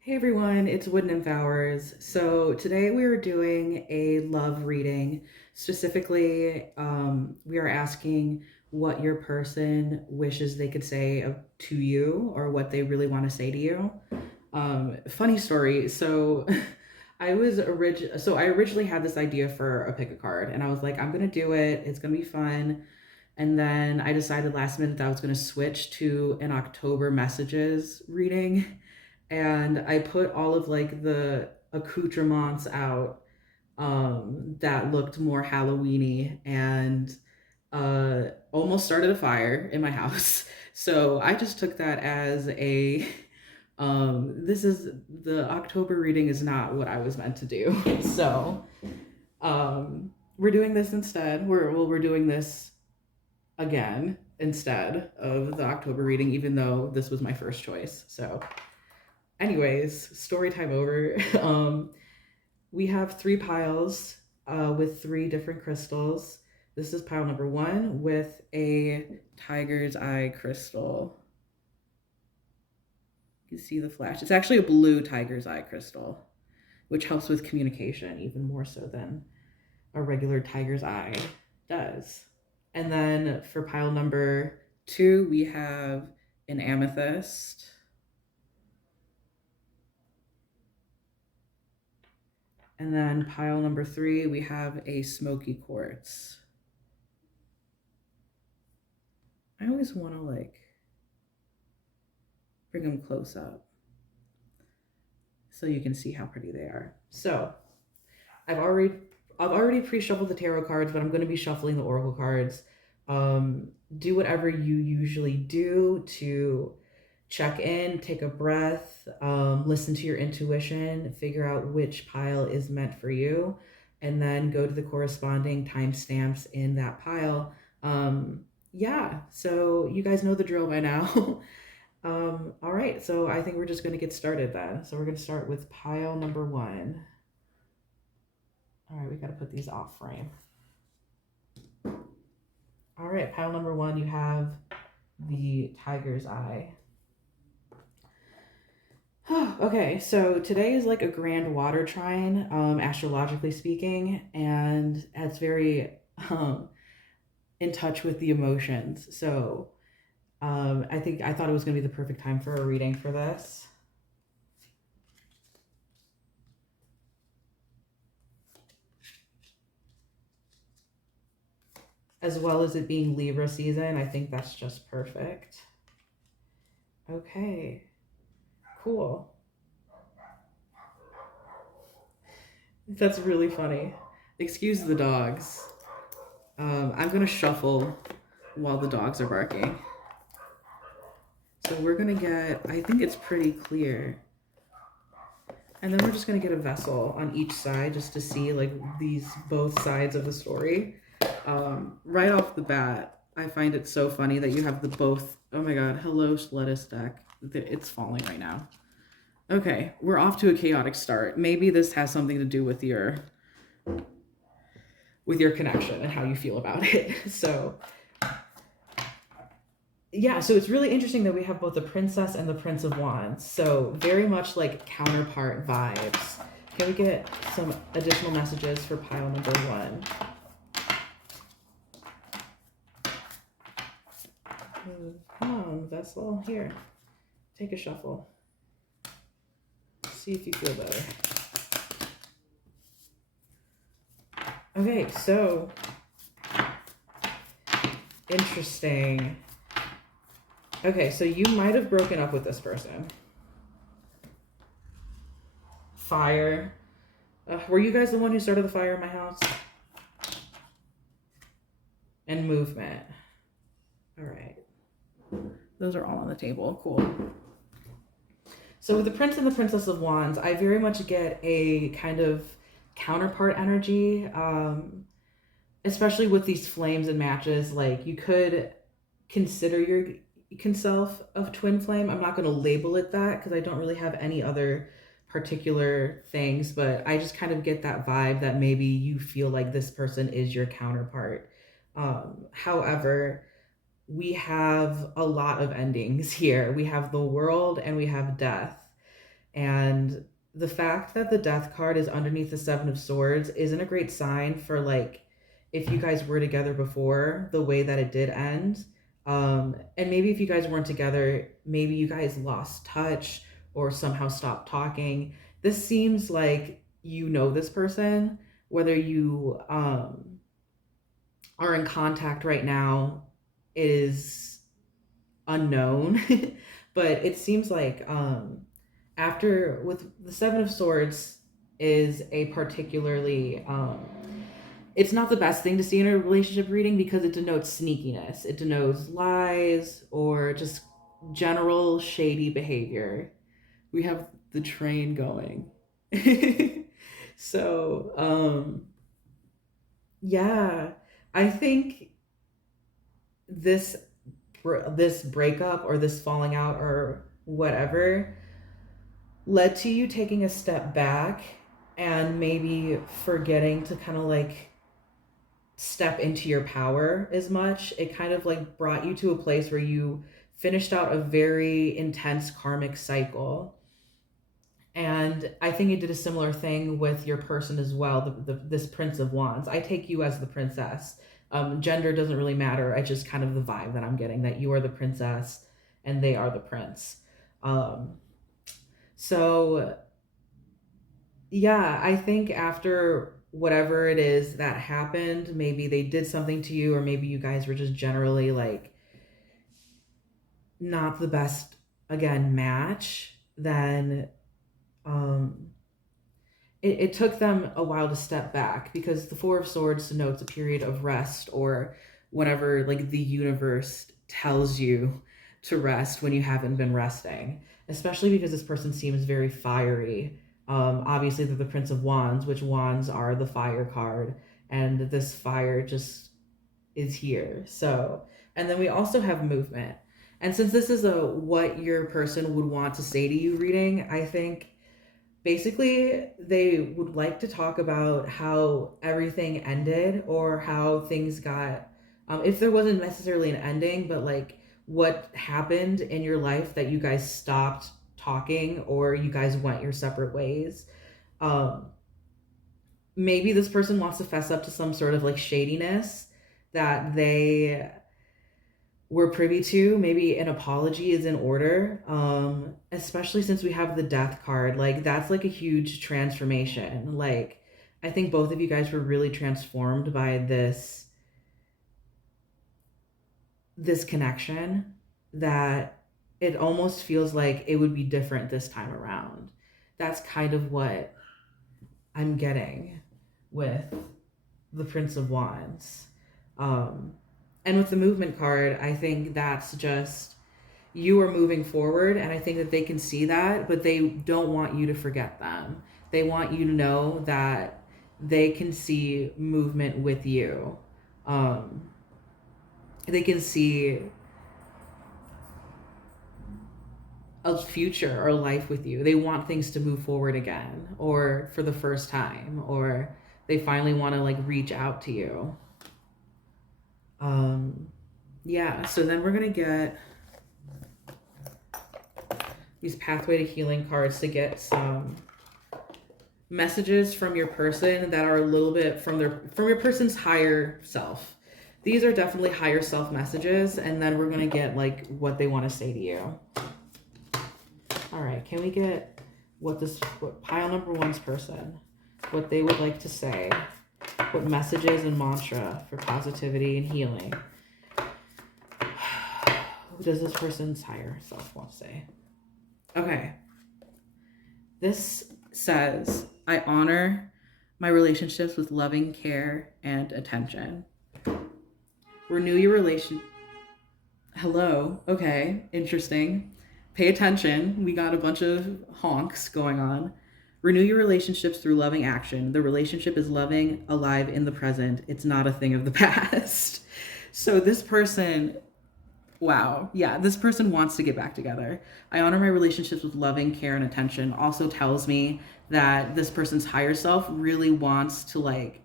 Hey everyone, it's Wood Nymph Hours. So today we are doing a love reading. Specifically, we are asking what your person wishes they could say to you or what they really want to say to you. Funny story. So I originally had this idea for a pick a card, and I was like, I'm gonna do it. It's gonna be fun. And then I decided last minute that I was gonna switch to an October messages reading, and I put all of like the accoutrements out that looked more Halloweeny, and almost started a fire in my house. So I just took that as a this is the October reading is not what I was meant to do. So we're doing this instead. We're doing this again instead of the October reading, even though this was my first choice. So anyways, story time over. We have three piles with three different crystals. This is pile number one with a tiger's eye crystal. You can see the flash. It's actually a blue tiger's eye crystal, which helps with communication even more so than a regular tiger's eye does. And then for pile number two, we have an amethyst. And then pile number three, we have a smoky quartz. I always want to like bring them close up so you can see how pretty they are. So I've already I've already pre-shuffled the tarot cards, but I'm going to be shuffling the oracle cards. Do whatever you usually do to check in, take a breath, listen to your intuition, figure out which pile is meant for you, and then go to the corresponding timestamps in that pile. Yeah, so you guys know the drill by now. All right, so I think we're just going to get started then. So we're going to start with pile number one. All right, we got to put these off frame. All right, pile number one, you have the tiger's eye. Okay, so today is like a grand water trine, astrologically speaking, and it's very in touch with the emotions. So I thought it was going to be the perfect time for a reading for this. As well as it being Libra season, I think that's just perfect. Okay, cool. That's really funny. Excuse the dogs. I'm gonna shuffle while the dogs are barking. So we're gonna get, I think it's pretty clear. And then we're just gonna get a vessel on each side just to see like these both sides of the story. Right off the bat, I find it so funny that you have the both. Oh my god, hello Slutist deck. It's falling right now. Okay, we're off to a chaotic start. Maybe this has something to do with your connection and how you feel about it. So yeah, so it's really interesting that we have both the princess and the prince of wands. So very much like counterpart vibes. Can we get some additional messages for pile number one? Come on, vessel. Here, take a shuffle. See if you feel better. Okay, so interesting. Okay, so you might have broken up with this person. Fire. Were you guys the one who started the fire in my house? And movement. All right. Those are all on the table. Cool. So with the Prince and the Princess of Wands, I very much get a kind of counterpart energy, especially with these flames and matches. Like you could consider yourself of twin flame. I'm not going to label it that because I don't really have any other particular things, but I just kind of get that vibe that maybe you feel like this person is your counterpart. However, we have a lot of endings here. We have the world and we have death. And the fact that the death card is underneath the seven of swords isn't a great sign for like if you guys were together before the way that it did end. And maybe if you guys weren't together, maybe you guys lost touch or somehow stopped talking. This seems like you know this person, whether you are in contact right now is unknown. But it seems like after with the seven of swords is a particularly it's not the best thing to see in a relationship reading because it denotes sneakiness, it denotes lies or just general shady behavior. We have the train going. So yeah, I think this this breakup or this falling out or whatever led to you taking a step back and maybe forgetting to kind of like step into your power as much. It kind of like brought you to a place where you finished out a very intense karmic cycle. And I think you did a similar thing with your person as well, this Prince of Wands. I take you as the princess. Gender doesn't really matter. I just kind of the vibe that I'm getting that you are the princess and they are the prince. Um, so, yeah, I think after whatever it is that happened, maybe they did something to you, or maybe you guys were just generally like not the best, again, match, then um, it took them a while to step back because the Four of Swords denotes a period of rest or whenever like the universe tells you to rest when you haven't been resting, especially because this person seems very fiery. Obviously, they're the Prince of Wands, which wands are the fire card, and this fire just is here. So, and then we also have movement. And since this is a what your person would want to say to you reading, I think basically they would like to talk about how everything ended or how things got if there wasn't necessarily an ending, but like what happened in your life that you guys stopped talking or you guys went your separate ways. um Maybe this person wants to fess up to some sort of like shadiness that they were privy to. Maybe an apology is in order, especially since we have the death card. Like that's like a huge transformation. Like I think both of you guys were really transformed by this connection, that it almost feels like it would be different this time around. That's kind of what I'm getting with the Prince of Wands. Um, and with the movement card, I think that's just you are moving forward. And I think that they can see that, but they don't want you to forget them. They want you to know that they can see movement with you. Um, they can see a future or life with you. They want things to move forward again or for the first time, or they finally want to like reach out to you. Yeah, so then we're gonna get these pathway to healing cards to get some messages from your person that are a little bit from your person's higher self. These are definitely higher self messages, and then we're gonna get like what they want to say to you. All right, can we get what pile number one's person, what they would like to say, what messages and mantra for positivity and healing? What does this person's higher self want to say? Okay. This says, I honor my relationships with loving care and attention. Renew your relation. Hello. Okay. Interesting. Pay attention. We got a bunch of honks going on. Renew your relationships through loving action. The relationship is loving, alive in the present. It's not a thing of the past. So this person, wow. Yeah, this person wants to get back together. I honor my relationships with loving care and attention also tells me that this person's higher self really wants to like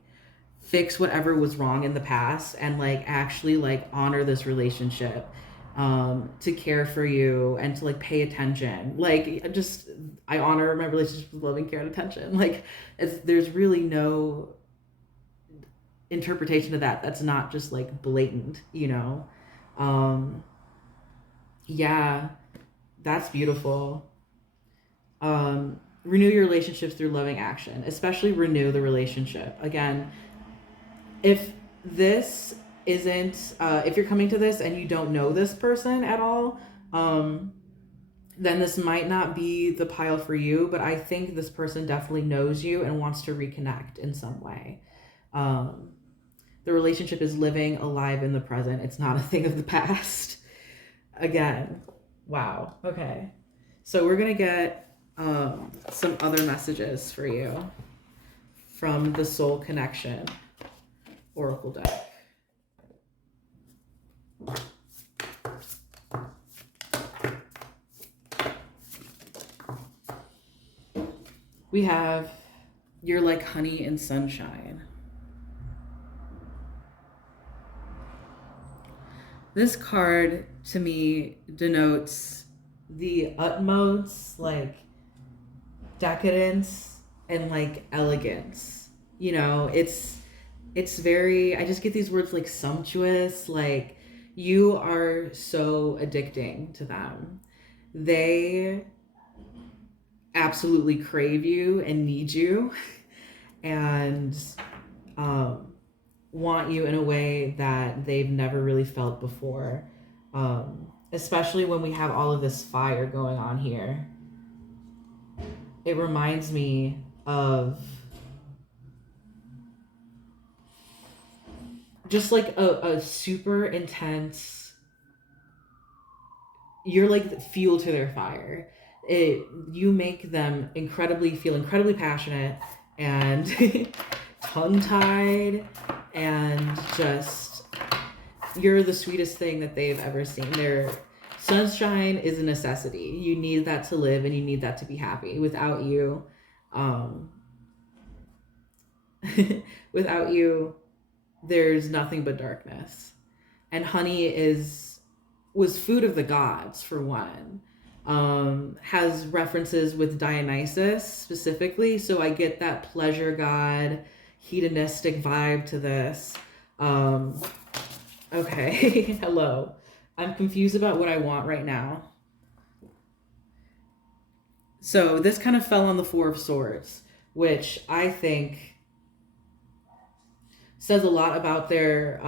fix whatever was wrong in the past and like actually like honor this relationship, to care for you and to like pay attention. Like just I honor my relationship with loving care and attention. Like, there's really no interpretation of that that's not just like blatant, you know. um yeah, that's beautiful. Renew your relationships through loving action, especially renew the relationship again. If this isn't if you're coming to this and you don't know this person at all, then this might not be the pile for you, but I think this person definitely knows you and wants to reconnect in some way. um the relationship is living alive in the present. It's not a thing of the past. Again, wow. Okay. So we're going to get some other messages for you from the Soul Connection Oracle deck. We have You're Like Honey and Sunshine. This card to me denotes the utmost like decadence and like elegance. You know, it's very, I just get these words like sumptuous, like you are so addicting to them. They absolutely crave you and need you and um want you in a way that they've never really felt before. Especially when we have all of this fire going on here. It reminds me of just like a super intense, you're like fuel to their fire. You make them feel incredibly passionate and tongue tied, and just you're the sweetest thing that they've ever seen. Their sunshine is a necessity. You need that to live, and you need that to be happy. Without you, um, without you, there's nothing but darkness. And honey was food of the gods for one. Has references with Dionysus specifically, so I get that pleasure god, hedonistic vibe to this. Okay, hello. I'm confused about what I want right now. So this kind of fell on the Four of Swords, which I think says a lot about their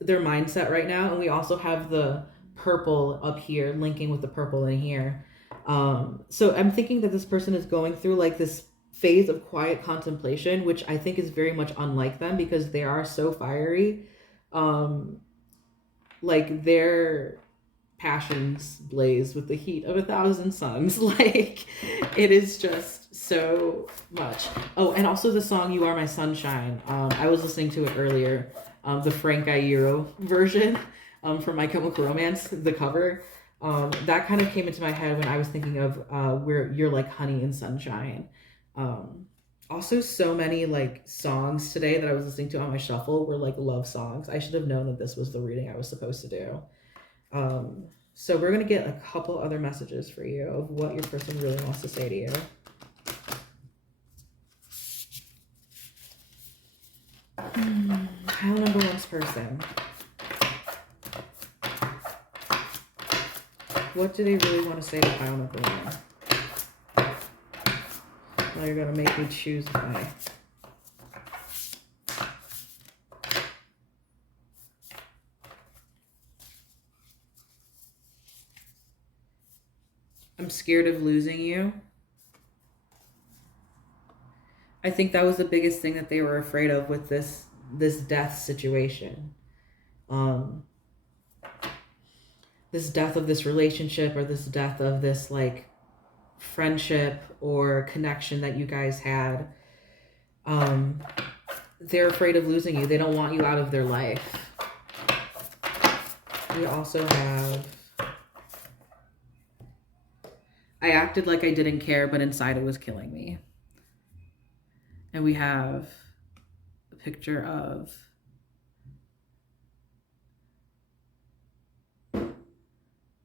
mindset right now. And we also have the purple up here linking with the purple in here. So I'm thinking that this person is going through like this phase of quiet contemplation, which I think is very much unlike them because they are so fiery. Like their passions blaze with the heat of 1,000 suns. Like it is just so much. Oh, and also the song "You Are My Sunshine." I was listening to it earlier, the Frank Iero version from My Chemical Romance, the cover. That kind of came into my head when I was thinking of where you're like honey and sunshine. Also, so many like songs today that I was listening to on my shuffle were like love songs. I should have known that this was the reading I was supposed to do. So we're going to get a couple other messages for you of what your person really wants to say to you. Pile number one's person. What do they really want to say to pile number one? Now you're going to make me choose my... I'm scared of losing you. I think that was the biggest thing that they were afraid of with this death situation. This death of this relationship, or this death of this like friendship or connection that you guys had. They're afraid of losing you. They don't want you out of their life. We also have... I acted like I didn't care, but inside it was killing me. And we have a picture of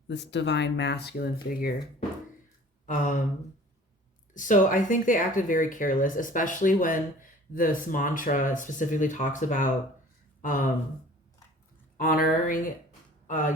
this divine masculine figure. So I think they acted very careless, especially when this mantra specifically talks about um, honoring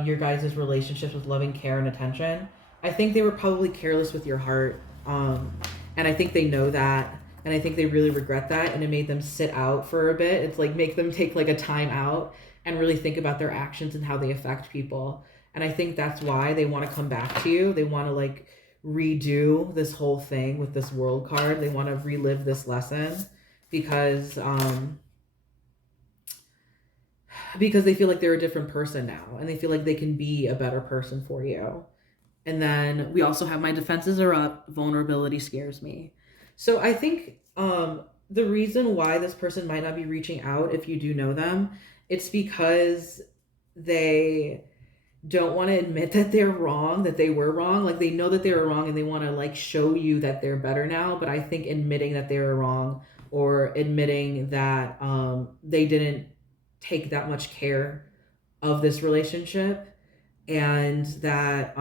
your guys' relationships with loving care and attention. I think they were probably careless with your heart. And I think they know that. And I think they really regret that. And it made them sit out for a bit. It's like make them take like a time out and really think about their actions and how they affect people. And I think that's why they want to come back to you. They want to like redo this whole thing with this world card. They want to relive this lesson because because they feel like they're a different person now and they feel like they can be a better person for you. And then we also have my defenses are up, vulnerability scares me. So I think the reason why this person might not be reaching out if you do know them, it's because they don't want to admit that they're wrong, that they were wrong. Like they know that they were wrong and they want to like show you that they're better now. But I think admitting that they were wrong or admitting that they didn't take that much care of this relationship and that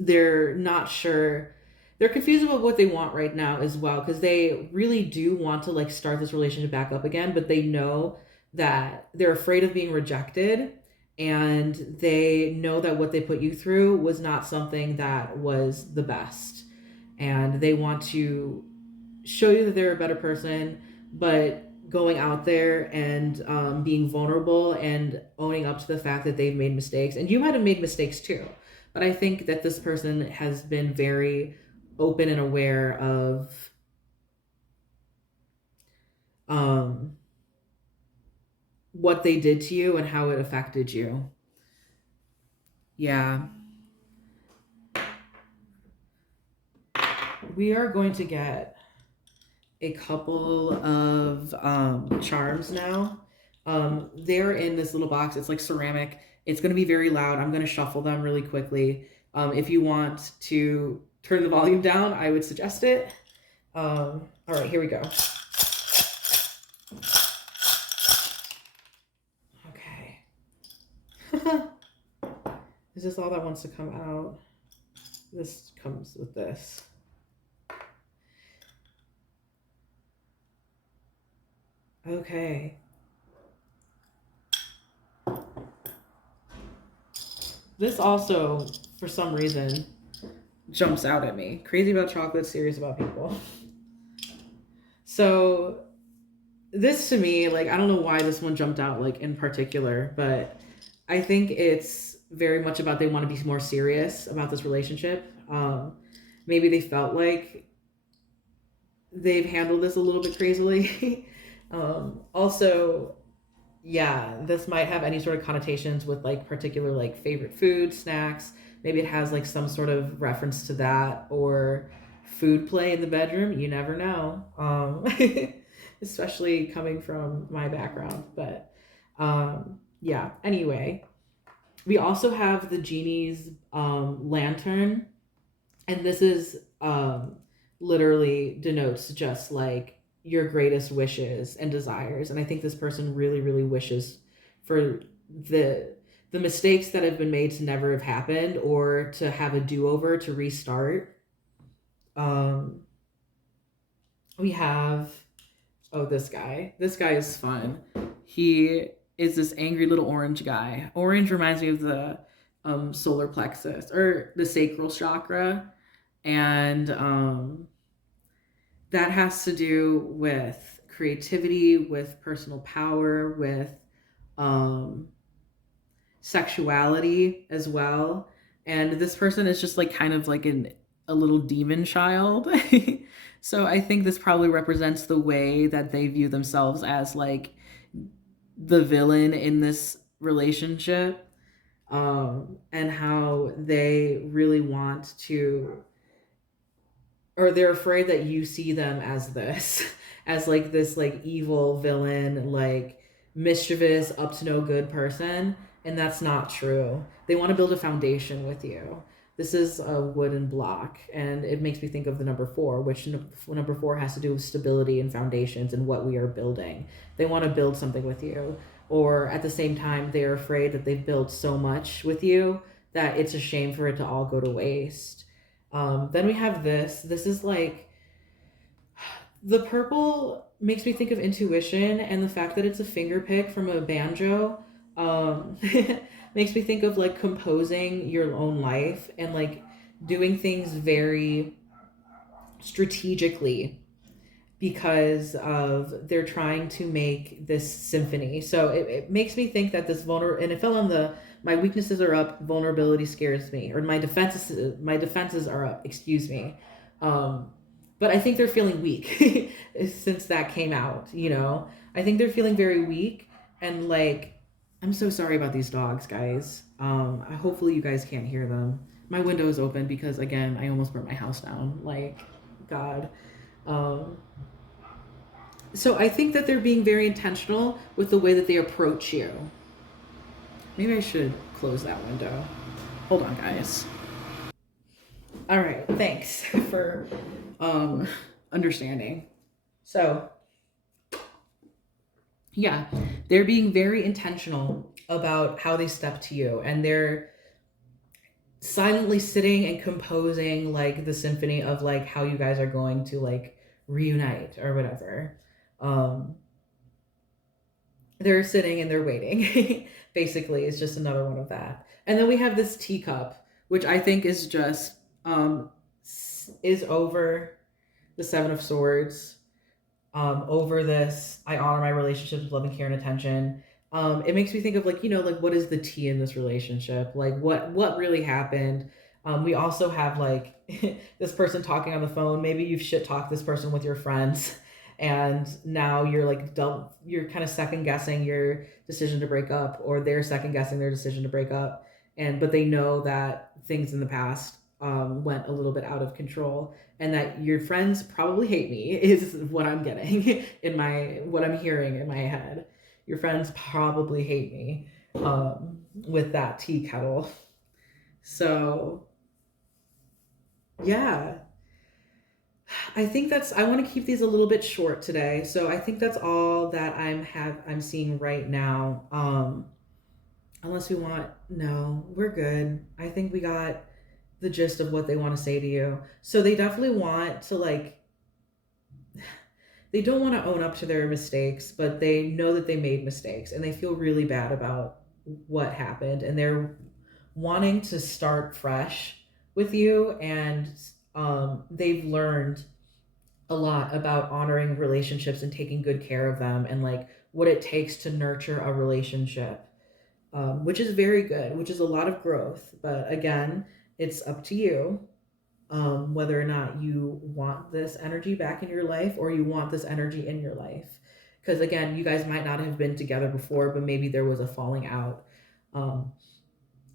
they're not sure, they're confused about what they want right now as well, because they really do want to like start this relationship back up again, but they know that they're afraid of being rejected and they know that what they put you through was not something that was the best, and they want to show you that they're a better person, but going out there and being vulnerable and owning up to the fact that they've made mistakes. And you might have made mistakes too. But I think that this person has been very open and aware of what they did to you and how it affected you. Yeah. We are going to get a couple of charms now. They're in this little box. It's like ceramic. It's going to be very loud. I'm going to shuffle them really quickly. If you want to turn the volume down, I would suggest it. All right, here we go. Okay. Is this all that wants to come out? This comes with this. Okay. This also, for some reason, jumps out at me. Crazy about chocolate, serious about people. So this to me, like, I don't know why this one jumped out, like, in particular, but I think it's very much about they want to be more serious about this relationship. Maybe they felt like they've handled this a little bit crazily. Also, yeah, this might have any sort of connotations with like particular like favorite food, snacks. Maybe it has like some sort of reference to that or food play in the bedroom. You never know. Especially coming from my background. But yeah, anyway, we also have the genie's lantern, and this is literally denotes just like your greatest wishes and desires. And I think this person really really wishes for the mistakes that have been made to never have happened or to have a do-over, to restart. We have, oh, this guy is fun. He is this angry little orange guy. Orange reminds me of the solar plexus or the sacral chakra, and that has to do with creativity, with personal power, with sexuality as well. And this person is just like kind of like a little demon child. So I think this probably represents the way that they view themselves as like the villain in this relationship, and how they really want to, or they're afraid that you see them as this, as like this like evil villain, like mischievous, up to no good person, and that's not true. They want to build a foundation with you. This is a wooden block, and it makes me think of the number 4, which number 4 has to do with stability and foundations and what we are building. They want to build something with you, or at the same time, they're afraid that they've built so much with you that it's a shame for it to all go to waste. Then we have this. This is like the purple makes me think of intuition, and the fact that it's a finger pick from a banjo makes me think of like composing your own life and like doing things very strategically because of they're trying to make this symphony. So it makes me think that this vulnerable, and it fell on the my weaknesses are up, vulnerability scares me, or my defenses are up. Excuse me. Um, but I think they're feeling weak since that came out. I think they're feeling very weak and like I'm so sorry about these dogs, guys. Hopefully you guys can't hear them. My window is open because again I almost burnt my house down. Like, God. Um, so I think that they're being very intentional with the way that they approach you. Maybe I should close that window. Hold on, guys. All right, thanks for um, understanding. So, yeah, they're being very intentional about how they step to you, and they're silently sitting and composing like the symphony of like how you guys are going to like reunite or whatever. Um, they're sitting and they're waiting. Basically, it's just another one of that. And then we have this teacup, which I think is just is over the Seven of Swords. Over this, I honor my relationships with love and care and attention. It makes me think of like like what is the tea in this relationship? Like what really happened? We also have like this person talking on the phone. Maybe you've shit talked this person with your friends, and now you're like you're kind of second guessing your decision to break up, or they're second guessing their decision to break up, but they know that things in the past went a little bit out of control, and that your friends probably hate me is what I'm getting in what I'm hearing in my head. Your friends probably hate me with that tea kettle. So yeah, I think I want to keep these a little bit short today. So I think that's all that I'm seeing right now. Unless we want, no, we're good. I think we got the gist of what they want to say to you. So they definitely want to like they don't want to own up to their mistakes, but they know that they made mistakes and they feel really bad about what happened, and they're wanting to start fresh with you, and they've learned a lot about honoring relationships and taking good care of them, and like what it takes to nurture a relationship, which is very good, which is a lot of growth. But again, it's up to you whether or not you want this energy back in your life or you want this energy in your life. Because again, you guys might not have been together before, but maybe there was a falling out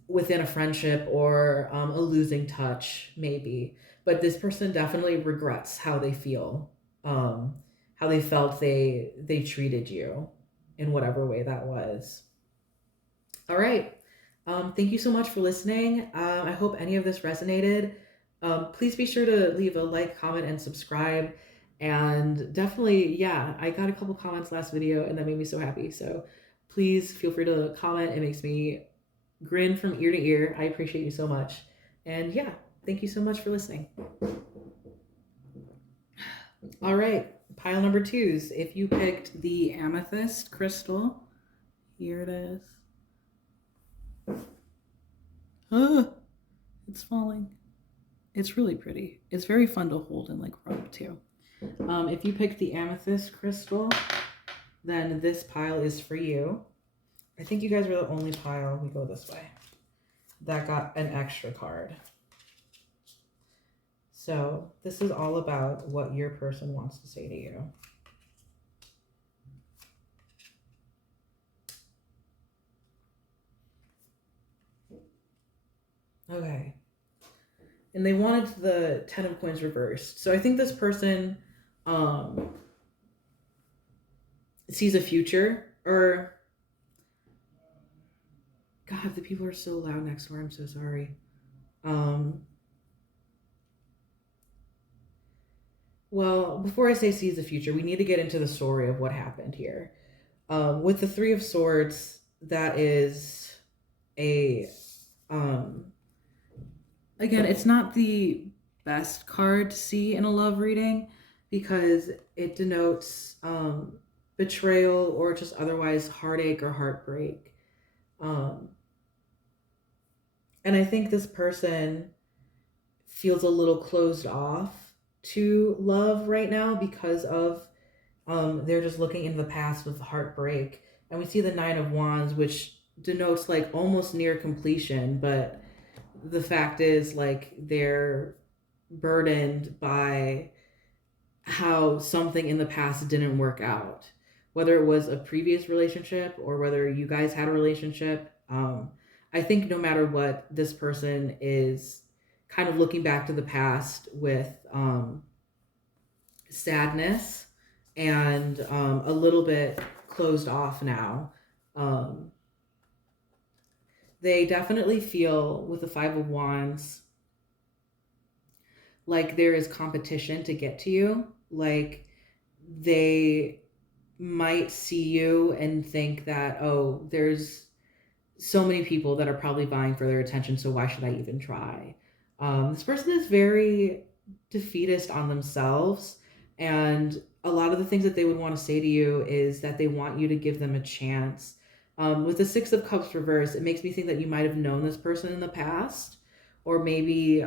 within a friendship, or a losing touch, maybe. But this person definitely regrets how they felt they treated you in whatever way that was. All right. Thank you so much for listening. I hope any of this resonated. Please be sure to leave a like, comment, and subscribe. And definitely, yeah, I got a couple comments last video and that made me so happy. So please feel free to comment. It makes me grin from ear to ear. I appreciate you so much. And yeah, thank you so much for listening. All right, pile number 2s. If you picked the Amethyst crystal, here it is. It's falling. It's really pretty. It's very fun to hold and like rub too. If you pick the Amethyst crystal, then this pile is for you. I think you guys were the only pile, we go this way, that got an extra card. So this is all about what your person wants to say to you. Okay. And they wanted the 10 of coins reversed. So I think this person sees a future, or God, the people are so loud next door. I'm so sorry. Well, before I say sees the future, we need to get into the story of what happened here. With the 3 of Swords, that is a again, it's not the best card to see in a love reading because it denotes betrayal or just otherwise heartache or heartbreak. Um, and I think this person feels a little closed off to love right now because of they're just looking into the past with heartbreak. And we see the Nine of Wands, which denotes like almost near completion, but the fact is like they're burdened by how something in the past didn't work out, whether it was a previous relationship or whether you guys had a relationship. I think no matter what, this person is kind of looking back to the past with sadness and a little bit closed off now. Um, they definitely feel with the Five of Wands like there is competition to get to you. Like they might see you and think that, oh, there's so many people that are probably vying for their attention, so why should I even try? This person is very defeatist on themselves, and a lot of the things that they would want to say to you is that they want you to give them a chance. With the Six of Cups reverse, it makes me think that you might have known this person in the past, or maybe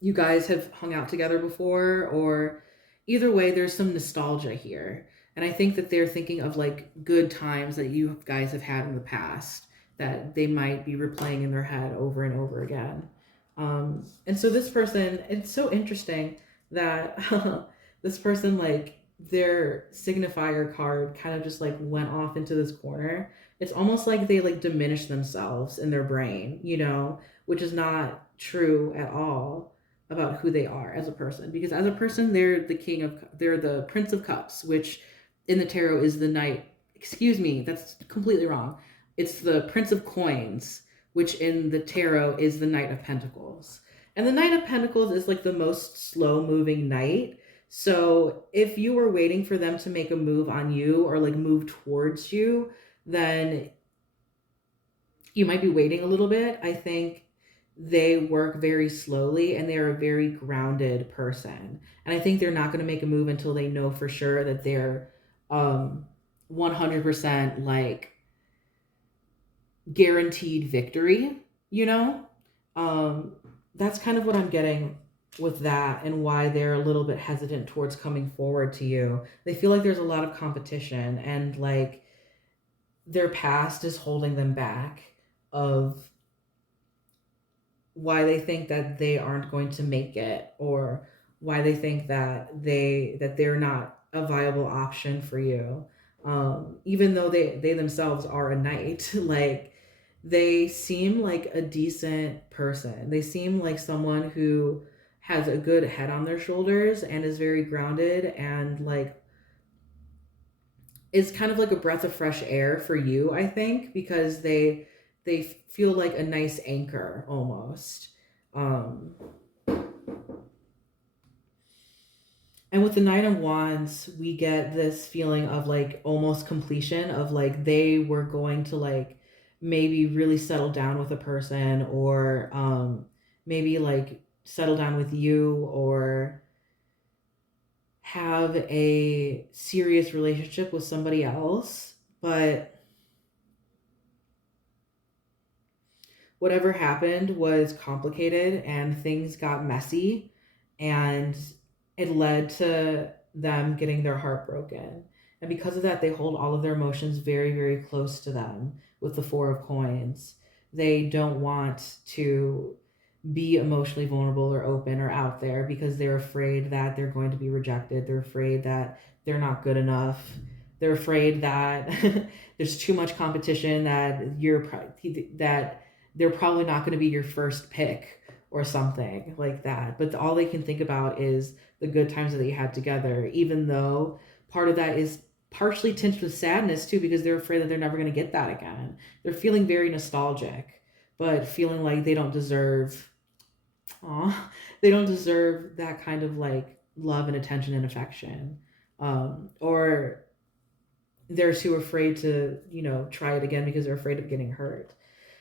you guys have hung out together before, or either way, there's some nostalgia here. And I think that they're thinking of like good times that you guys have had in the past that they might be replaying in their head over and over again. And so this person, it's so interesting that this person, like their signifier card kind of just like went off into this corner. It's almost like they like diminish themselves in their brain, you know, which is not true at all about who they are as a person, because as a person they're the Prince of Cups, which in the tarot is the knight. Excuse me, that's completely wrong. It's the Prince of Coins, which in the tarot is the Knight of Pentacles. And the Knight of Pentacles is like the most slow moving knight. So if you were waiting for them to make a move on you or like move towards you, then you might be waiting a little bit. I think they work very slowly and they're a very grounded person. And I think they're not going to make a move until they know for sure that they're 100% like guaranteed victory, you know? That's kind of what I'm getting with that and why they're a little bit hesitant towards coming forward to you. They feel like there's a lot of competition and like their past is holding them back of why they think that they aren't going to make it, or why they think that they're not a viable option for you, even though they themselves are a knight. Like they seem like a decent person, they seem like someone who has a good head on their shoulders and is very grounded and like is kind of like a breath of fresh air for you, I think, because they feel like a nice anchor almost. Um, and with the Nine of Wands, we get this feeling of like almost completion of like they were going to like maybe really settle down with a person, or maybe like settle down with you, or have a serious relationship with somebody else. But whatever happened was complicated and things got messy, and it led to them getting their heart broken. And because of that, they hold all of their emotions very, very close to them with the Four of Coins. They don't want to be emotionally vulnerable or open or out there because they're afraid that they're going to be rejected. They're afraid that they're not good enough. They're afraid that there's too much competition, that they're probably not going to be your first pick or something like that. But all they can think about is the good times that they had together, even though part of that is partially tinged with sadness too, because they're afraid that they're never going to get that again. They're feeling very nostalgic, but feeling like they don't deserve, they don't deserve that kind of like love and attention and affection. Or they're too afraid to, try it again because they're afraid of getting hurt.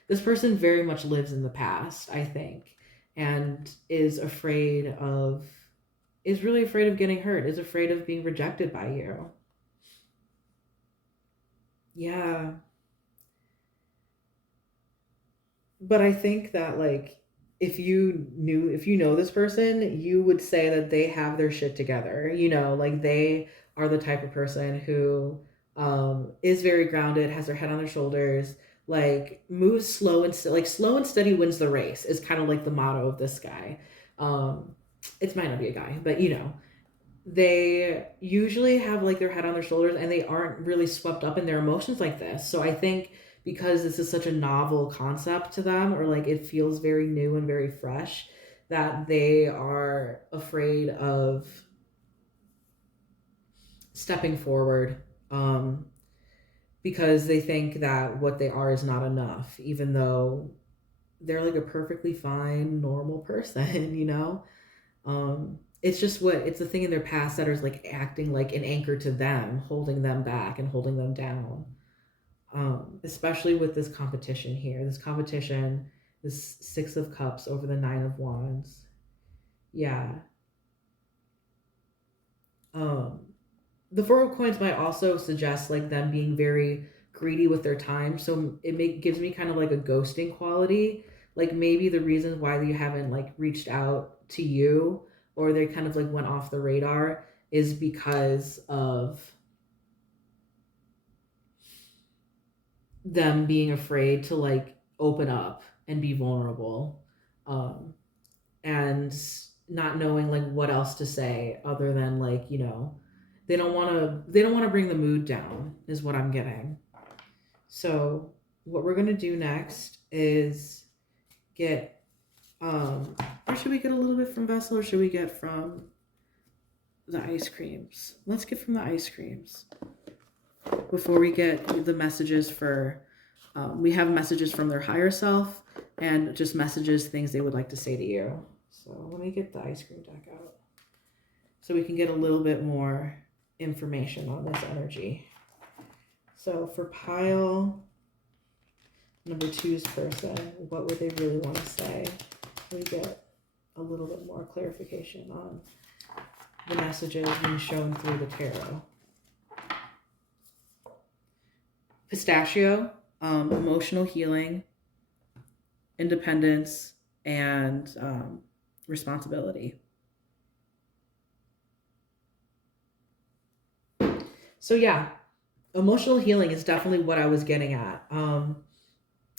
This person very much lives in the past, I think. and is really afraid of getting hurt, is afraid of being rejected by you. Yeah. But I think that, like, if you know this person, you would say that they have their shit together. Like, they are the type of person who is very grounded, has their head on their shoulders, like moves slow and like slow and steady wins the race is kind of like the motto of this guy. Um it might not be a guy, but they usually have like their head on their shoulders and they aren't really swept up in their emotions like this. So I think because this is such a novel concept to them, or like it feels very new and very fresh, that they are afraid of stepping forward, because they think that what they are is not enough, even though they're like a perfectly fine, normal person, it's the thing in their past that is like acting like an anchor to them, holding them back and holding them down. Especially with this competition here. This competition, this Six of Cups over the Nine of Wands. Yeah. Um, the Four of Coins might also suggest like them being very greedy with their time. So gives me kind of like a ghosting quality. Like maybe the reasons why they haven't like reached out to you, or they kind of like went off the radar, is because of them being afraid to like open up and be vulnerable, um, and not knowing like what else to say other than like they don't want to bring the mood down is what I'm getting. So what we're gonna do next is get or should we get a little bit from Vessel, or should we get from the ice creams? Let's get from the ice creams before we get the messages for we have messages from their higher self and just messages, things they would like to say to you. So let me get the ice cream deck out so we can get a little bit more information on this energy. So for pile number two's person, what would they really want to say? We get a little bit more clarification on the messages being shown through the tarot. Pistachio, emotional healing, independence, and responsibility. So yeah, emotional healing is definitely what I was getting at.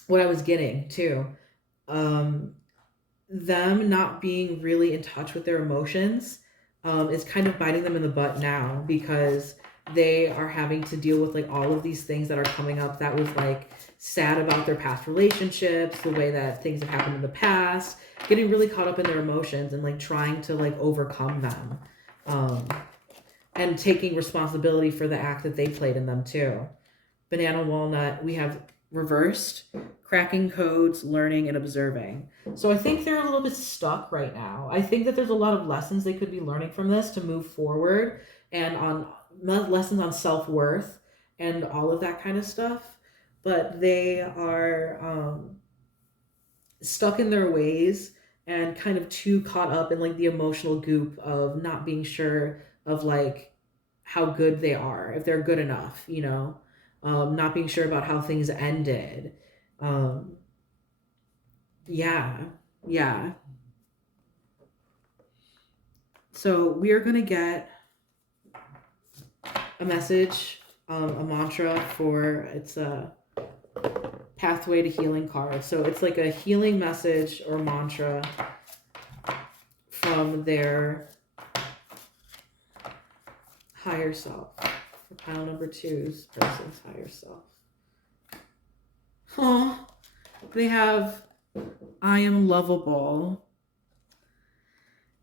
What I was getting too. Them not being really in touch with their emotions is kind of biting them in the butt now, because they are having to deal with like all of these things that are coming up that was like sad about their past relationships, the way that things have happened in the past, getting really caught up in their emotions and like trying to like overcome them, and taking responsibility for the act that they played in them too. Banana walnut, we have reversed, cracking codes, learning, and observing. So I think they're a little bit stuck right now. I think that there's a lot of lessons they could be learning from this to move forward, and on lessons on self-worth and all of that kind of stuff. But they are stuck in their ways and kind of too caught up in like the emotional goop of not being sure of like how good they are, if they're good enough, not being sure about how things ended. Um, yeah, yeah. So we are going to get a message, a mantra for it's a pathway to healing card. So it's like a healing message or mantra from their higher self. For pile number two's person's higher self. Oh, they have I am lovable.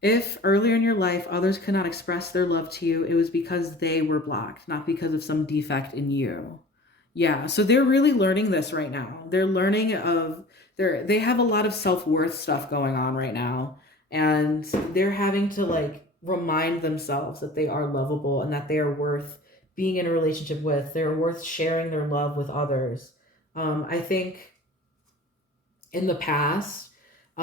If earlier in your life others could not express their love to you, it was because they were blocked, not because of some defect in you. Yeah, so they're really learning this right now. They're learning of they have a lot of self-worth stuff going on right now, and they're having to like remind themselves that they are lovable and that they are worth being in a relationship with. They're worth sharing their love with others. I think in the past,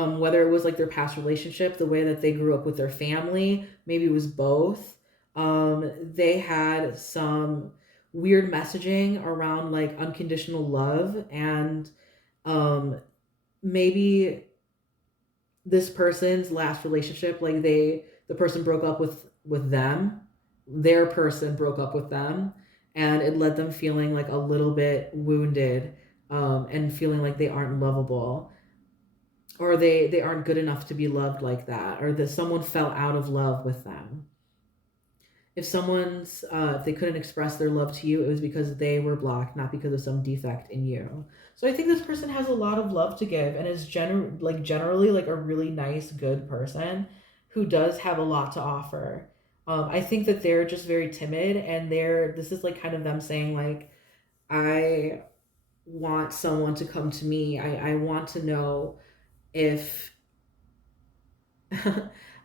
Whether it was like their past relationship, the way that they grew up with their family, maybe it was both. They had some weird messaging around like unconditional love, and um, maybe this person's last relationship, like the person broke up with them, their person broke up with them, and it led them feeling like a little bit wounded, and feeling like they aren't lovable, or they aren't good enough to be loved like that, or that someone fell out of love with them. If they couldn't express their love to you, it was because they were blocked, not because of some defect in you. So I think this person has a lot of love to give, and is generally like a really nice, good person who does have a lot to offer. I think that they're just very timid, and this is like kind of them saying like, I want someone to come to me. I want to know if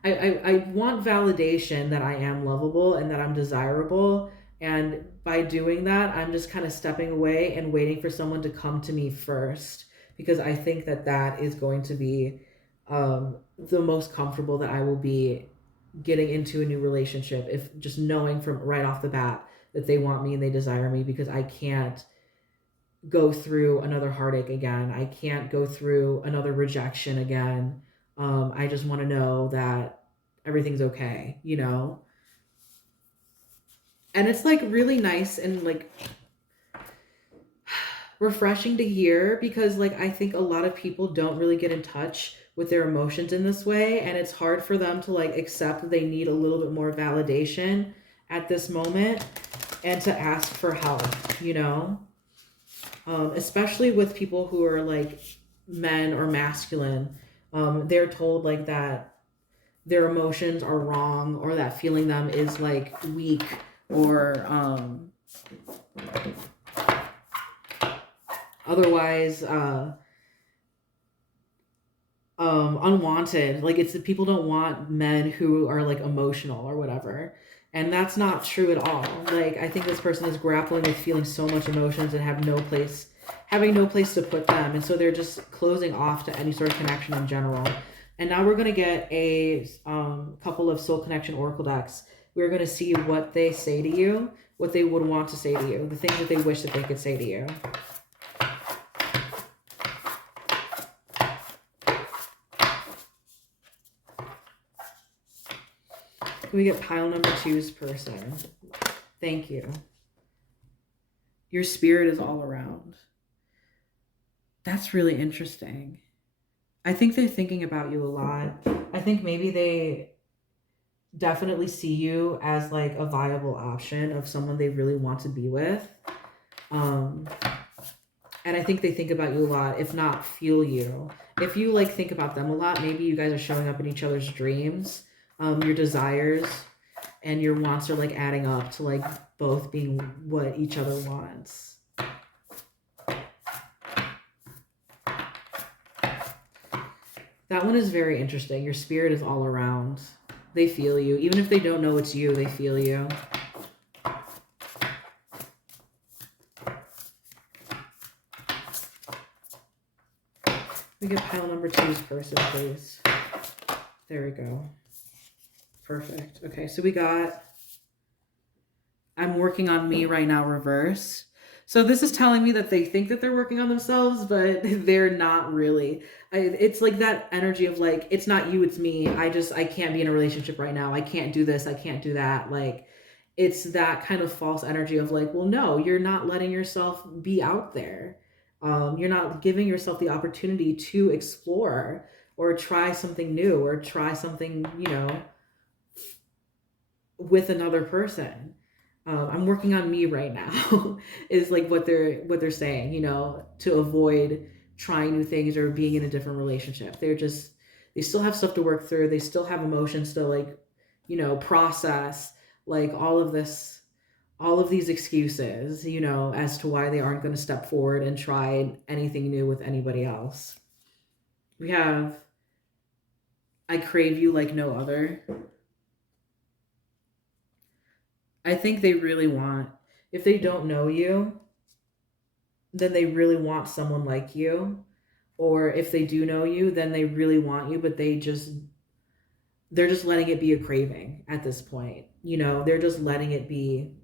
I want validation that I am lovable and that I'm desirable. And by doing that, I'm just kind of stepping away and waiting for someone to come to me first, because I think that that is going to be the most comfortable that I will be getting into a new relationship, if just knowing from right off the bat that they want me and they desire me, because I can't go through another heartache again. I can't go through another rejection again. I just want to know that everything's okay, you know? And it's like really nice and like refreshing to hear, because like I think a lot of people don't really get in touch with their emotions in this way, and it's hard for them to like accept that they need a little bit more validation at this moment, and to ask for help, you know? Especially with people who are like men or masculine. They're told like that their emotions are wrong, or that feeling them is like weak, or otherwise unwanted. Like, it's people don't want men who are like emotional or whatever, and that's not true at all. Like, I think this person is grappling with feeling so much emotions and having no place to put them, and so they're just closing off to any sort of connection in general. And now we're going to get a couple of soul connection oracle decks. We're going to see what they say to you, what they would want to say to you, the things that they wish that they could say to you. Can we get pile number 2's person? Thank you. Your spirit is all around. That's really interesting. I think they're thinking about you a lot. I think maybe they definitely see you as like a viable option of someone they really want to be with. And I think they think about you a lot, if not feel you. If you like think about them a lot, maybe you guys are showing up in each other's dreams. Your desires and your wants are like adding up to like both being what each other wants. That one is very interesting. Your spirit is all around. They feel you. Even if they don't know it's you, they feel you. We get pile number 2's person, please. There we go. Perfect. Okay, so we got I'm working on me right now, reverse. So this is telling me that they think that they're working on themselves, but they're not really. It's like that energy of like, it's not you, it's me. I can't be in a relationship right now. I can't do this. I can't do that. Like, it's that kind of false energy of like, well, no, you're not letting yourself be out there. You're not giving yourself the opportunity to explore or try something new, or try something, with another person. I'm working on me right now is like what they're saying, to avoid trying new things or being in a different relationship. They still have stuff to work through. They still have emotions to like, process, like all of these excuses, as to why they aren't going to step forward and try anything new with anybody else. We have, I crave you like no other. I think they really want, if they don't know you, then they really want someone like you, or if they do know you, then they really want you, but they're just letting it be a craving at this point. They're just letting it be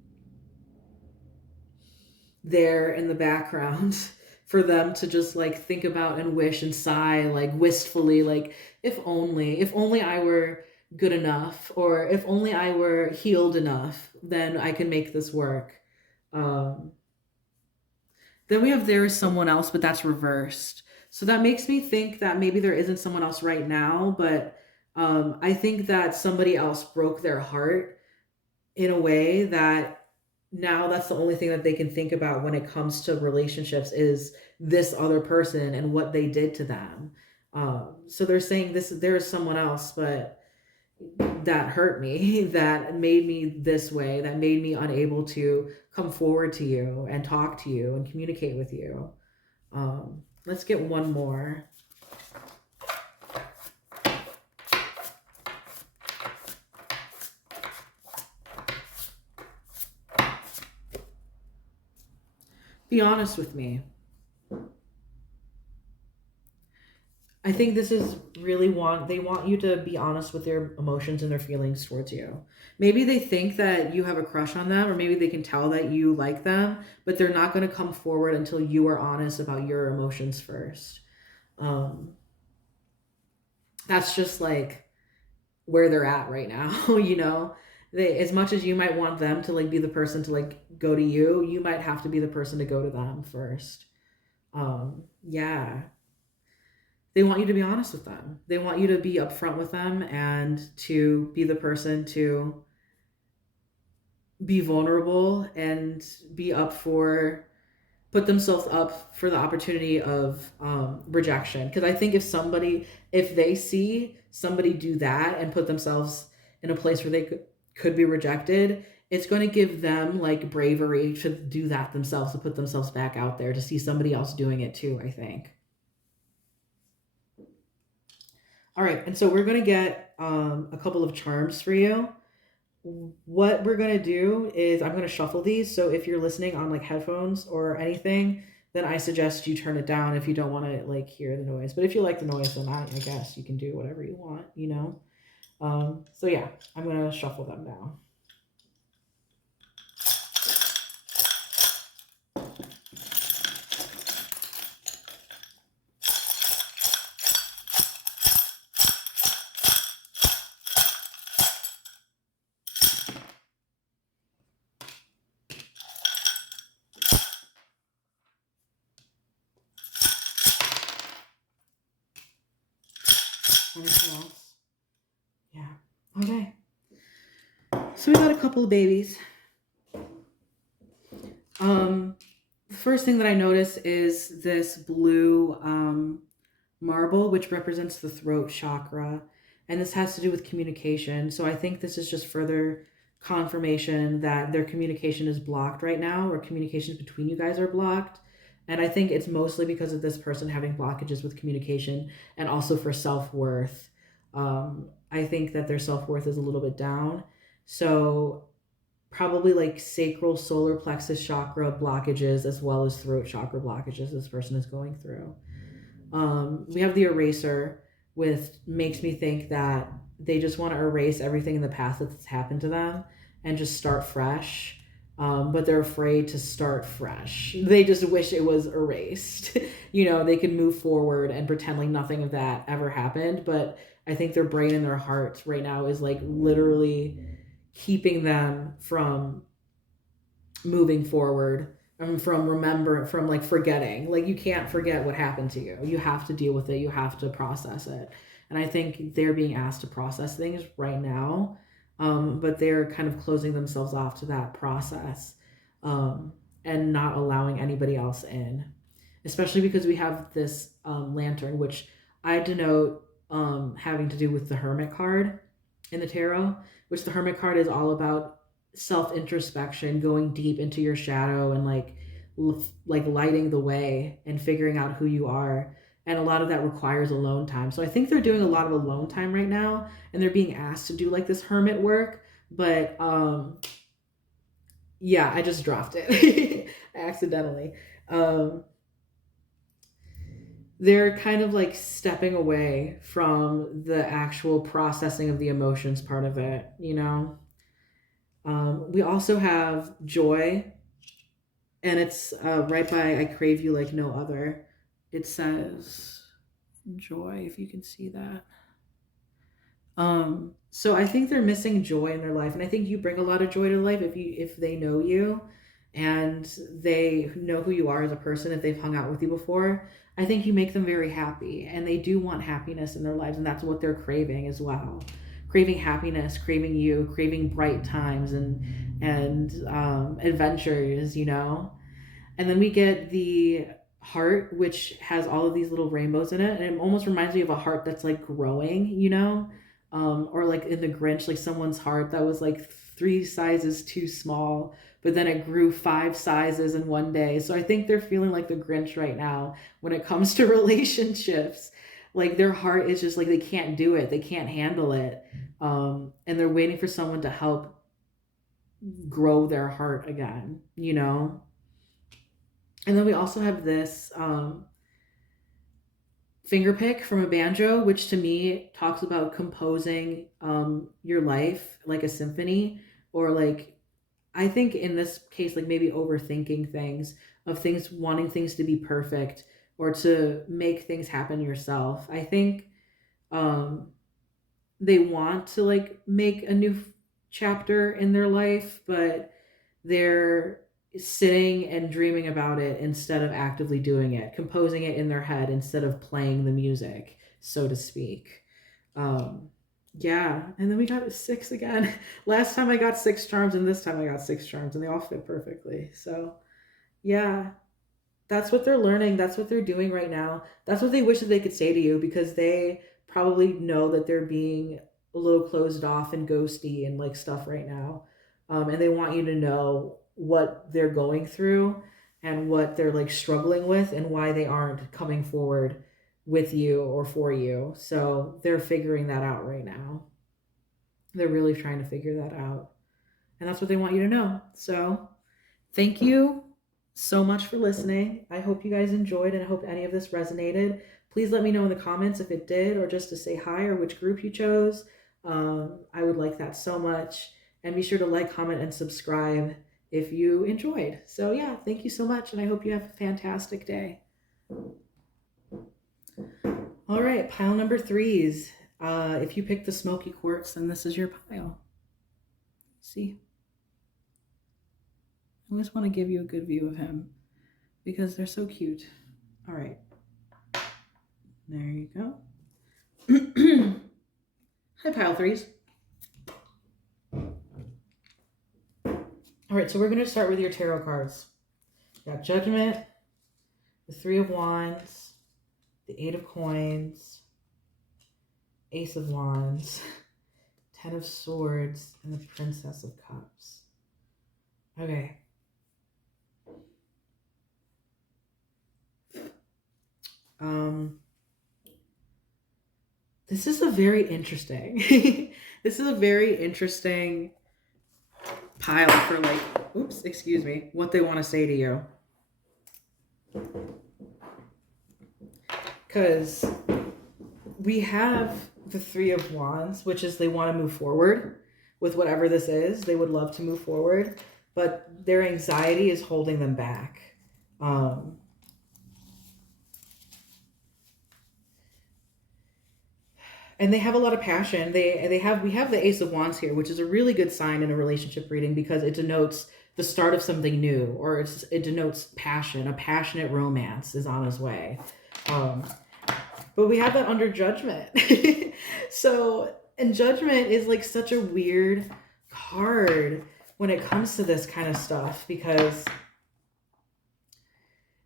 there in the background for them to just like think about and wish and sigh like wistfully, like if only I were good enough, or if only I were healed enough, then I can make this work. um then we have there is someone else, but that's reversed. So that makes me think that maybe there isn't someone else right now, but I think that somebody else broke their heart in a way that now that's the only thing that they can think about when it comes to relationships is this other person and what they did to them. So they're saying this there is someone else, but that hurt me, that made me this way, that made me unable to come forward to you and talk to you and communicate with you. Let's get one more. Be honest with me. I think this is really they want you to be honest with their emotions and their feelings towards you. Maybe they think that you have a crush on them, or maybe they can tell that you like them, but they're not going to come forward until you are honest about your emotions first. Um, that's just like where they're at right now. They, as much as you might want them to like be the person to like go to you, you might have to be the person to go to them first. Yeah, they want you to be honest with them. They want you to be upfront with them and to be the person to be vulnerable and be up for put themselves up for the opportunity of rejection. Because I think if they see somebody do that and put themselves in a place where they could be rejected, it's going to give them like bravery to do that themselves, to put themselves back out there, to see somebody else doing it too, I think. All right, and so we're going to get a couple of charms for you. What we're going to do is I'm going to shuffle these. So if you're listening on like headphones or anything, then I suggest you turn it down if you don't want to like hear the noise. But if you like the noise, then I guess you can do whatever you want. So yeah, I'm going to shuffle them now. Anything else? Yeah. Okay. So we got a couple of babies. The first thing that I notice is this blue marble, which represents the throat chakra. And this has to do with communication. So I think this is just further confirmation that their communication is blocked right now, or communications between you guys are blocked. And I think it's mostly because of this person having blockages with communication and also for self-worth. I think that their self-worth is a little bit down. So probably like sacral solar plexus chakra blockages as well as throat chakra blockages this person is going through. We have the eraser, with makes me think that they just want to erase everything in the past that's happened to them and just start fresh. But they're afraid to start fresh. They just wish it was erased. They could move forward and pretend like nothing of that ever happened. But I think their brain and their heart right now is like literally keeping them from moving forward, from like forgetting. Like, you can't forget what happened to you. You have to deal with it. You have to process it. And I think they're being asked to process things right now, but they're kind of closing themselves off to that process, and not allowing anybody else in, especially because we have this lantern, which I denote having to do with the Hermit card in the tarot, which the Hermit card is all about self introspection, going deep into your shadow and like lighting the way and figuring out who you are. And a lot of that requires alone time. So I think they're doing a lot of alone time right now, and they're being asked to do like this hermit work. But yeah, I just dropped it accidentally. they're kind of like stepping away from the actual processing of the emotions part of it, you know? We also have joy, and it's right by I crave you like no other. It says joy, if you can see that. So I think they're missing joy in their life, and I think you bring a lot of joy to life if they know you and they know who you are as a person, if they've hung out with you before. I think you make them very happy, and they do want happiness in their lives, and that's what they're craving as well. Craving happiness, craving you, craving bright times and adventures, you know. And then we get the heart, which has all of these little rainbows in it. And it almost reminds me of a heart that's like growing, you know? Or like in the Grinch, like someone's heart that was like 3 sizes too small, but then it grew 5 sizes in one day. So I think they're feeling like the Grinch right now when it comes to relationships. Like their heart is just like they can't do it, they can't handle it. And they're waiting for someone to help grow their heart again, you know? And then we also have this finger pick from a banjo, which to me talks about composing your life like a symphony, or like, I think in this case, like maybe overthinking things, of things, wanting things to be perfect or to make things happen yourself. I think um, they want to like make a new chapter in their life, but they're sitting and dreaming about it instead of actively doing it, composing it in their head instead of playing the music, so to speak. Um, yeah, and then we got a 6 again. Last time I got 6 charms, and this time I got 6 charms, and they all fit perfectly. So, yeah, that's what they're learning. That's what they're doing right now. That's what they wish that they could say to you, because they probably know that they're being a little closed off and ghosty and like stuff right now. And they want you to know what they're going through and what they're like struggling with and why they aren't coming forward with you or for you. So they're figuring that out right now. They're really trying to figure that out. And that's what they want you to know. So thank you so much for listening. I hope you guys enjoyed, and I hope any of this resonated. Please let me know in the comments if it did, or just to say hi, or which group you chose. I would like that so much. And be sure to like, comment, and subscribe if you enjoyed. So yeah, thank you so much, and I hope you have a fantastic day. All right, pile number 3s. If you picked the Smokey Quartz, then this is your pile. See? I always want to give you a good view of him because they're so cute. All right. There you go. Hi, pile 3s. All right, so we're going to start with your tarot cards. You got Judgment, the 3 of Wands, the 8 of Coins, Ace of Wands, 10 of Swords, and the Princess of Cups. Okay. This is a very interesting, this is a very interesting pile for like, oops, excuse me, what they want to say to you. Because we have the 3 of Wands, which is they want to move forward with whatever this is. They would love to move forward, but their anxiety is holding them back. And they have a lot of passion. We have the Ace of Wands here, which is a really good sign in a relationship reading because it denotes the start of something new, or it denotes passion. A passionate romance is on its way. But we have that under Judgment. So, and Judgment is like such a weird card when it comes to this kind of stuff, because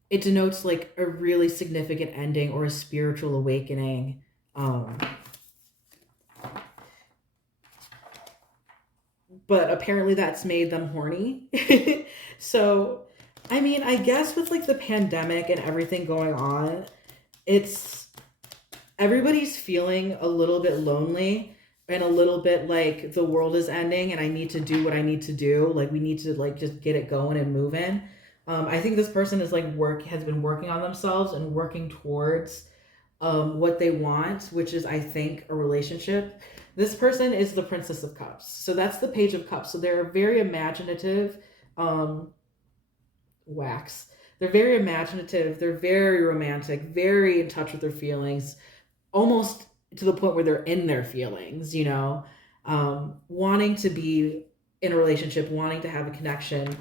it denotes like a really significant ending or a spiritual awakening. But apparently that's made them horny. So, I mean, I guess with like the pandemic and everything going on, everybody's feeling a little bit lonely and a little bit like the world is ending and I need to do what I need to do. Like we need to like just get it going and moving. I think this person is like has been working on themselves and working towards what they want, which is, I think, a relationship. This person is the Princess of Cups. So that's the Page of Cups. So they're very imaginative. Um, wax. They're very imaginative. They're very romantic, very in touch with their feelings, almost to the point where they're in their feelings, wanting to be in a relationship, wanting to have a connection,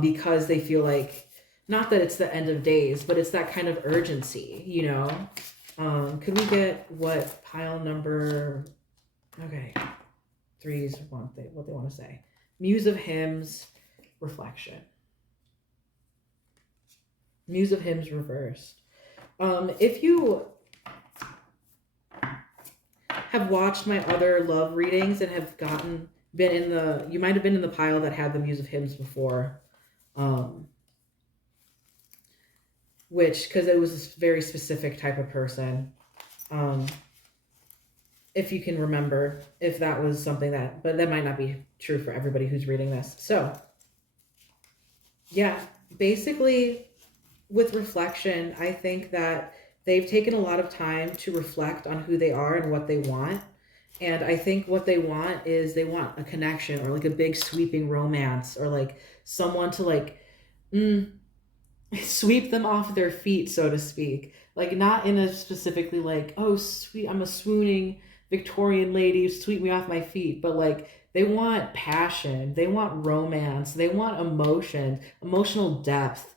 because they feel like, not that it's the end of days, but it's that kind of urgency. Could we get what pile number? Okay, threes what they want to say. Muse of Hymns, reflection. Muse of Hymns reversed. If you have watched my other love readings and have been in you might have been in the pile that had the Muse of Hymns before, which, because it was a very specific type of person. If you can remember, if that was something but that might not be true for everybody who's reading this. So, yeah, basically, with reflection, I think that they've taken a lot of time to reflect on who they are and what they want. And I think what they want is they want a connection, or like a big sweeping romance, or like someone to like sweep them off their feet, so to speak. Like, not in a specifically like, oh, sweet, I'm a swooning Victorian lady, sweep me off my feet, but like they want passion, they want romance, they want emotional depth.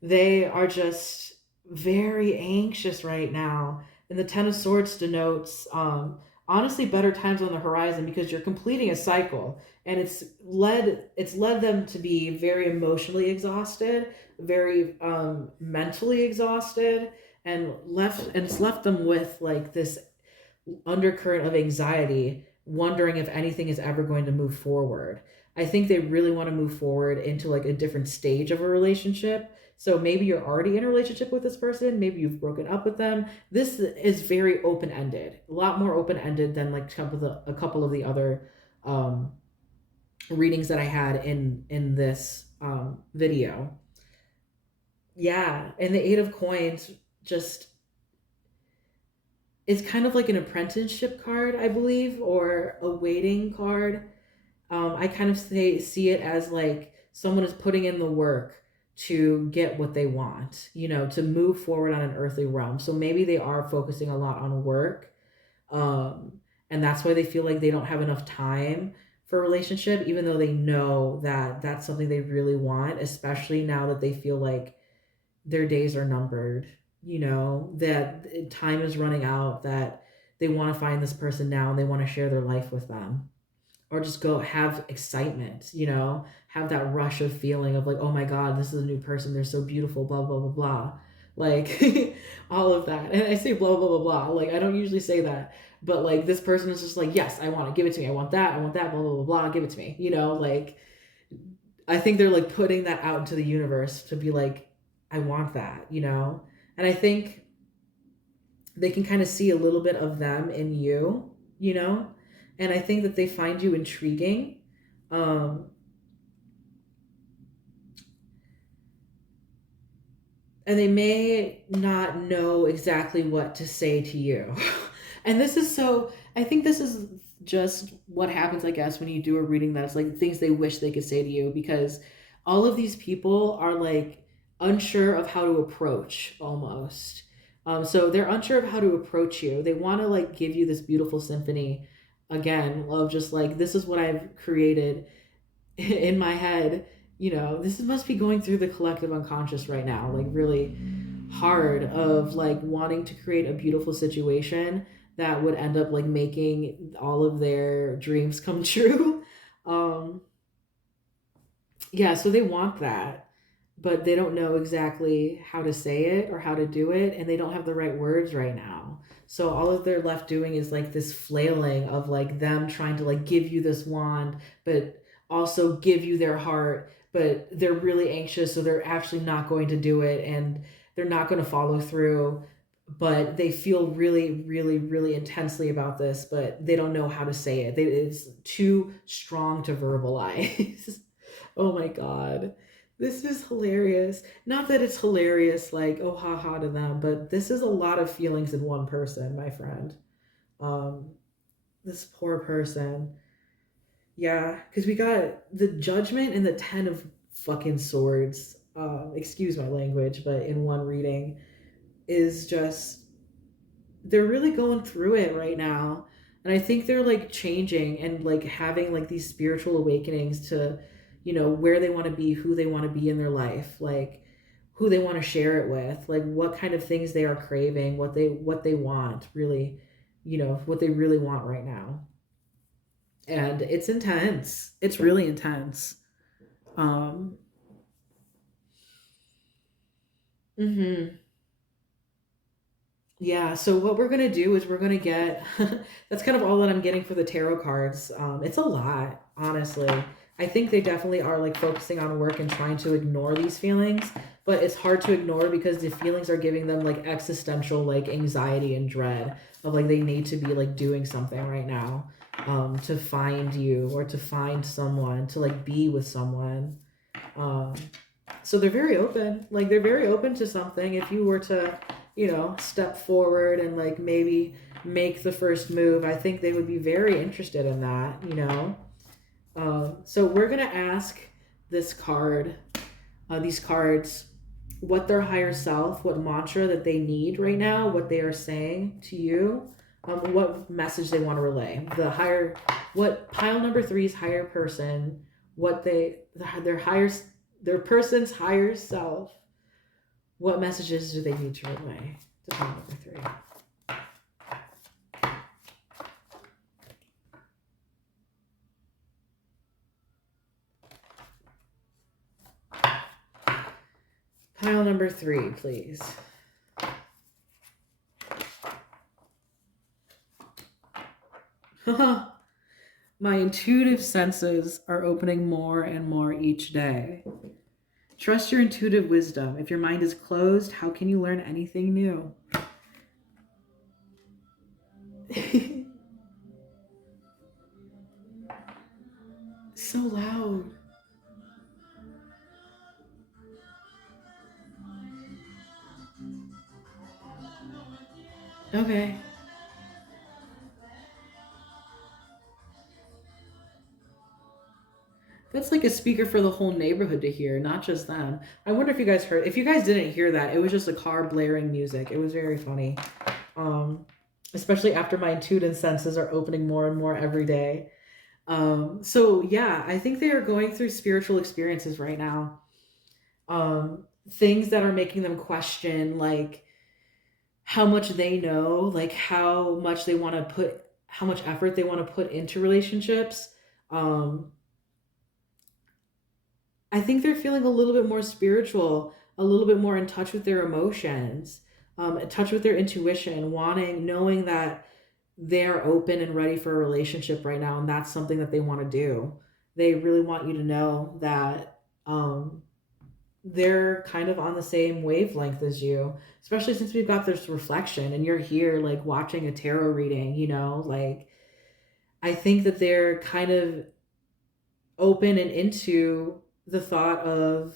They are just very anxious right now. And the Ten of Swords denotes, honestly, better times on the horizon, because you're completing a cycle, and it's led them to be very emotionally exhausted, very mentally exhausted, and it's left them with like this undercurrent of anxiety, wondering if anything is ever going to move forward. I think they really want to move forward into like a different stage of a relationship. So maybe you're already in a relationship with this person, maybe you've broken up with them. This is very open-ended, a lot more open-ended than like a couple of the other readings that I had in this video. Yeah, and the Eight of Coins just is kind of like an apprenticeship card, I believe, or a waiting card. I kind of see it as like someone is putting in the work to get what they want, to move forward on an earthly realm. So maybe they are focusing a lot on work. And that's why they feel like they don't have enough time for a relationship, even though they know that that's something they really want, especially now that they feel like their days are numbered, that time is running out, that they want to find this person now and they want to share their life with them, or just go have excitement, have that rush of feeling of like, oh my God, this is a new person. They're so beautiful, blah, blah, blah, blah. Like all of that. And I say blah, blah, blah, blah. Like, I don't usually say that, but like this person is just like, yes, I want it. Give it to me. I want that, blah, blah, blah, blah, blah. Give it to me. Like, I think they're like putting that out into the universe to be like, I want that, And I think they can kind of see a little bit of them in you. And I think that they find you intriguing. And they may not know exactly what to say to you. And I think this is just what happens, I guess, when you do a reading that's like things they wish they could say to you, because all of these people are like unsure of how to approach almost. So they're unsure of how to approach you. They want to like give you this beautiful symphony again of just like, this is what I've created in my head. This must be going through the collective unconscious right now, like really hard, of like wanting to create a beautiful situation that would end up like making all of their dreams come true. Yeah, so they want that, but they don't know exactly how to say it or how to do it, and they don't have the right words right now. So all that they're left doing is like this flailing of like them trying to like give you this wand, but also give you their heart, but they're really anxious, so they're actually not going to do it, and they're not going to follow through, but they feel really, really, really intensely about this, but they don't know how to say it. It's too strong to verbalize. Oh my God. This is hilarious. Not that it's hilarious, like, oh, ha ha to them, but this is a lot of feelings in one person, my friend. Um, this poor person. Yeah, because we got the judgment and the 10 of fucking swords. Excuse my language, but in one reading is just, they're really going through it right now. And I think they're like changing and like having like these spiritual awakenings to, where they want to be, who they want to be in their life, like who they want to share it with, like what kind of things they are craving, what they want, really, what they really want right now. And it's intense. It's really intense. Um mhm. Yeah, so what we're gonna do is we're gonna get that's kind of all that I'm getting for the tarot cards. It's a lot, honestly. I think they definitely are like focusing on work and trying to ignore these feelings, but it's hard to ignore because the feelings are giving them like existential like anxiety and dread of like they need to be like doing something right now, to find you or to find someone, to like be with someone. Um, so they're very open. Like they're very open to something. If you were to, step forward and like maybe make the first move, I think they would be very interested in that. So we're gonna ask this card, these cards, what their higher self, what mantra that they need right now, what they are saying to you, what message they want to relay. What pile number three's higher person, what their person's higher self, what messages do they need to relay to pile number three? Pile number three, please. My intuitive senses are opening more and more each day. Trust your intuitive wisdom. If your mind is closed, how can you learn anything new? So loud. Okay. That's like a speaker for the whole neighborhood to hear, not just them. I wonder if you guys heard. If you guys didn't hear that, it was just a car blaring music. It was very funny. Um, Especially after my intuitive senses are opening more and more every day. So yeah, I think they are going through spiritual experiences right now. Things that are making them question like how much they know, like how much effort they want to put into relationships. Um, I think they're feeling a little bit more spiritual, a little bit more in touch with their emotions, in touch with their intuition, knowing that they're open and ready for a relationship right now, and that's something that they want to do. They really want you to know that they're kind of on the same wavelength as you, especially since we've got this reflection and you're here like watching a tarot reading, like I think that they're kind of open and into the thought of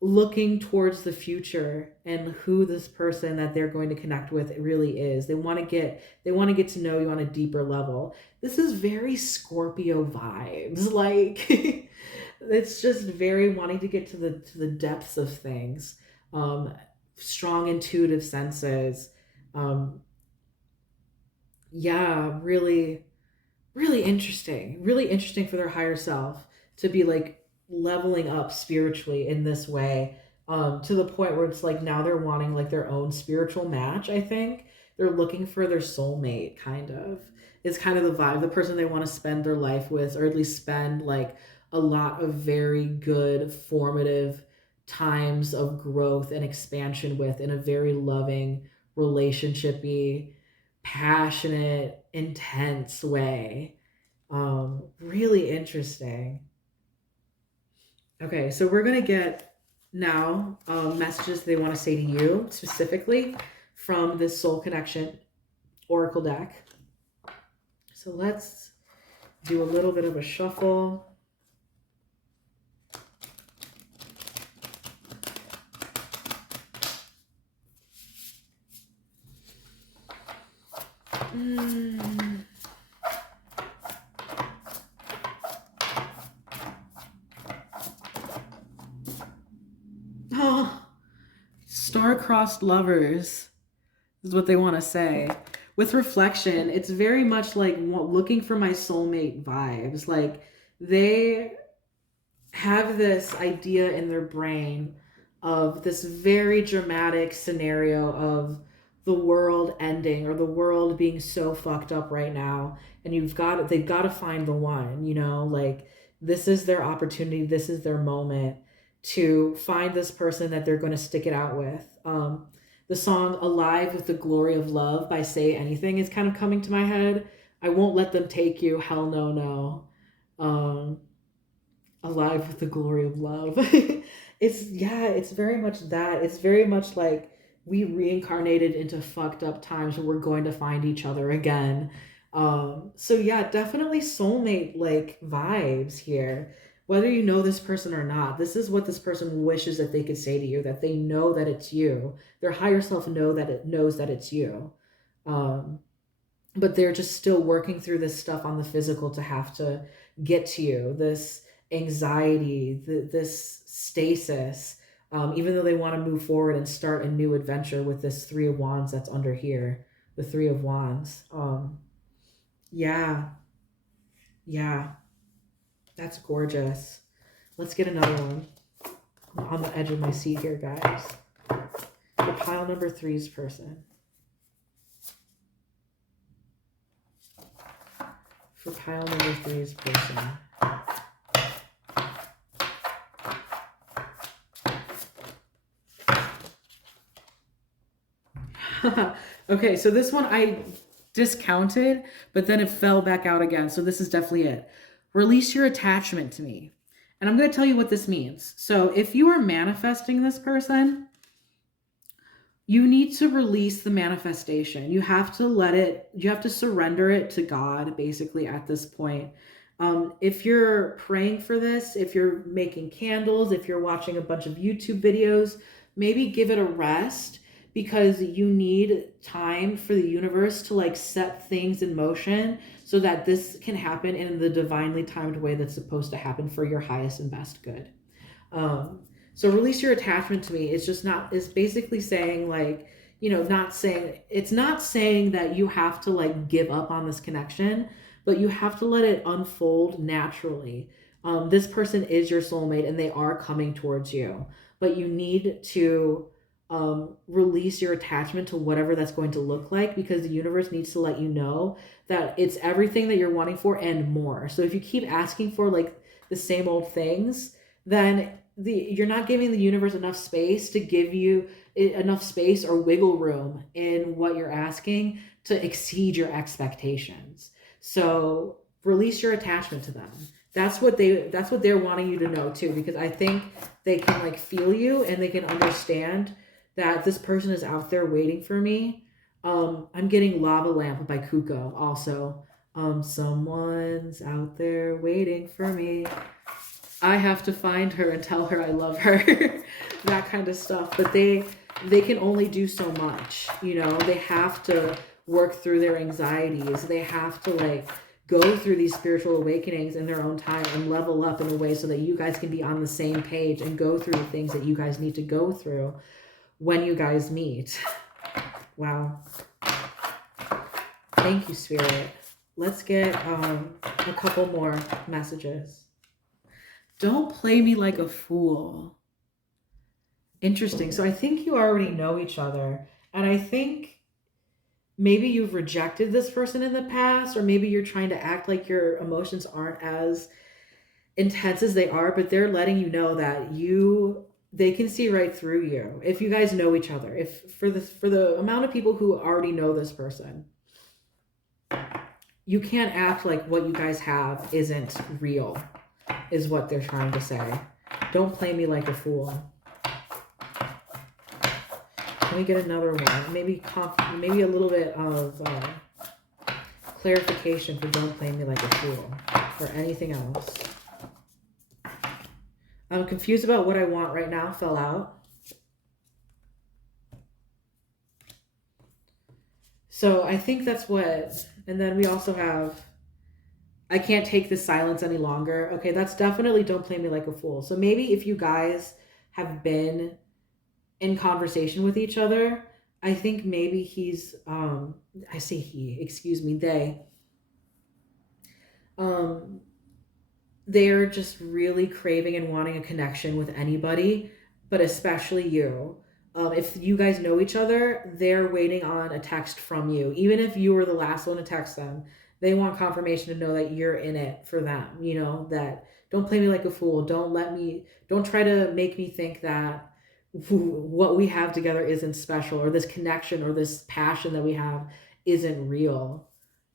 looking towards the future and who this person that they're going to connect with really is. They want to get to know you on a deeper level. This is very Scorpio vibes. Like it's just very wanting to get to the depths of things. Um Strong intuitive senses. Um yeah, really really interesting for their higher self to be like leveling up spiritually in this way, to the point where it's like now they're wanting like their own spiritual match. I think they're looking for their soulmate, kind of, is kind of the vibe, the person they want to spend their life with, or at least spend like a lot of very good formative times of growth and expansion with, in a very loving, relationshipy, passionate, intense way. Really interesting. Okay, so we're gonna get now messages they want to say to you specifically from this Soul Connection Oracle deck. So let's do a little bit of a shuffle. Oh, star-crossed lovers is what they want to say. With reflection, it's very much like looking for my soulmate vibes. Like they have this idea in their brain of this very dramatic scenario of the world ending or the world being so fucked up right now, and they've got to find the one, you know, like this is their opportunity, this is their moment to find this person that they're going to stick it out with. The song Alive with the Glory of Love by Say Anything is kind of coming to my head. I won't let them take you, hell no, no. Alive with the glory of love. It's very much that. It's very much like we reincarnated into fucked up times where we're going to find each other again. So yeah, definitely soulmate like vibes here. Whether you know this person or not, this is what this person wishes that they could say to you, that they know that it's you. Their higher self knows that it's you. Um, but they're just still working through this stuff on the physical to have to get to you, this anxiety, this stasis, even though they want to move forward and start a new adventure with this Three of Wands that's under here, the Three of Wands. Yeah, yeah, that's gorgeous. Let's get another one. I'm on the edge of my seat here, guys. The pile number three's person. For pile number three's person. Okay, so this one I discounted, but then it fell back out again. So this is definitely it. Release your attachment to me. And I'm going to tell you what this means. So if you are manifesting this person, you need to release the manifestation. You have to surrender it to God, basically, at this point. If you're praying for this, if you're making candles, if you're watching a bunch of YouTube videos, maybe give it a rest, because you need time for the universe to like set things in motion so that this can happen in the divinely timed way that's supposed to happen for your highest and best good. So release your attachment to me. It's basically saying like, you know, it's not saying that you have to like give up on this connection, but you have to let it unfold naturally. This person is your soulmate and they are coming towards you, but you need to release your attachment to whatever that's going to look like, because the universe needs to let you know that it's everything that you're wanting for and more. So if you keep asking for like the same old things, then you're not giving the universe enough space to give you enough space or wiggle room in what you're asking to exceed your expectations. So release your attachment to them. That's what they're wanting you to know too, because I think they can like feel you and they can understand that this person is out there waiting for me. I'm getting Lava Lamp by Kuko also. Someone's out there waiting for me. I have to find her and tell her I love her. That kind of stuff. But they can only do so much. You know, they have to work through their anxieties. They have to like go through these spiritual awakenings in their own time and level up in a way so that you guys can be on the same page and go through the things that you guys need to go through when you guys meet. Wow. Thank you, Spirit. Let's get a couple more messages. Don't play me like a fool. Interesting. So I think you already know each other. And I think maybe you've rejected this person in the past, or maybe you're trying to act like your emotions aren't as intense as they are, but they're letting you know that they can see right through you if you guys know each other. If for the amount of people who already know this person, you can't act like what you guys have isn't real, is what they're trying to say. Don't play me like a fool. Let me get another one. Maybe a little bit of clarification for don't play me like a fool, or anything else. I'm confused about what I want right now. Fell out. So I think that's what, and then we also have, I can't take this silence any longer. Okay, that's definitely don't play me like a fool. So maybe if you guys have been in conversation with each other, I think maybe I say he, excuse me, um they're just really craving and wanting a connection with anybody, but especially you. If you guys know each other, they're waiting on a text from you. Even if you were the last one to text them, they want confirmation to know that you're in it for them. You know, that don't play me like a fool. Don't try to make me think that what we have together isn't special, or this connection or this passion that we have isn't real.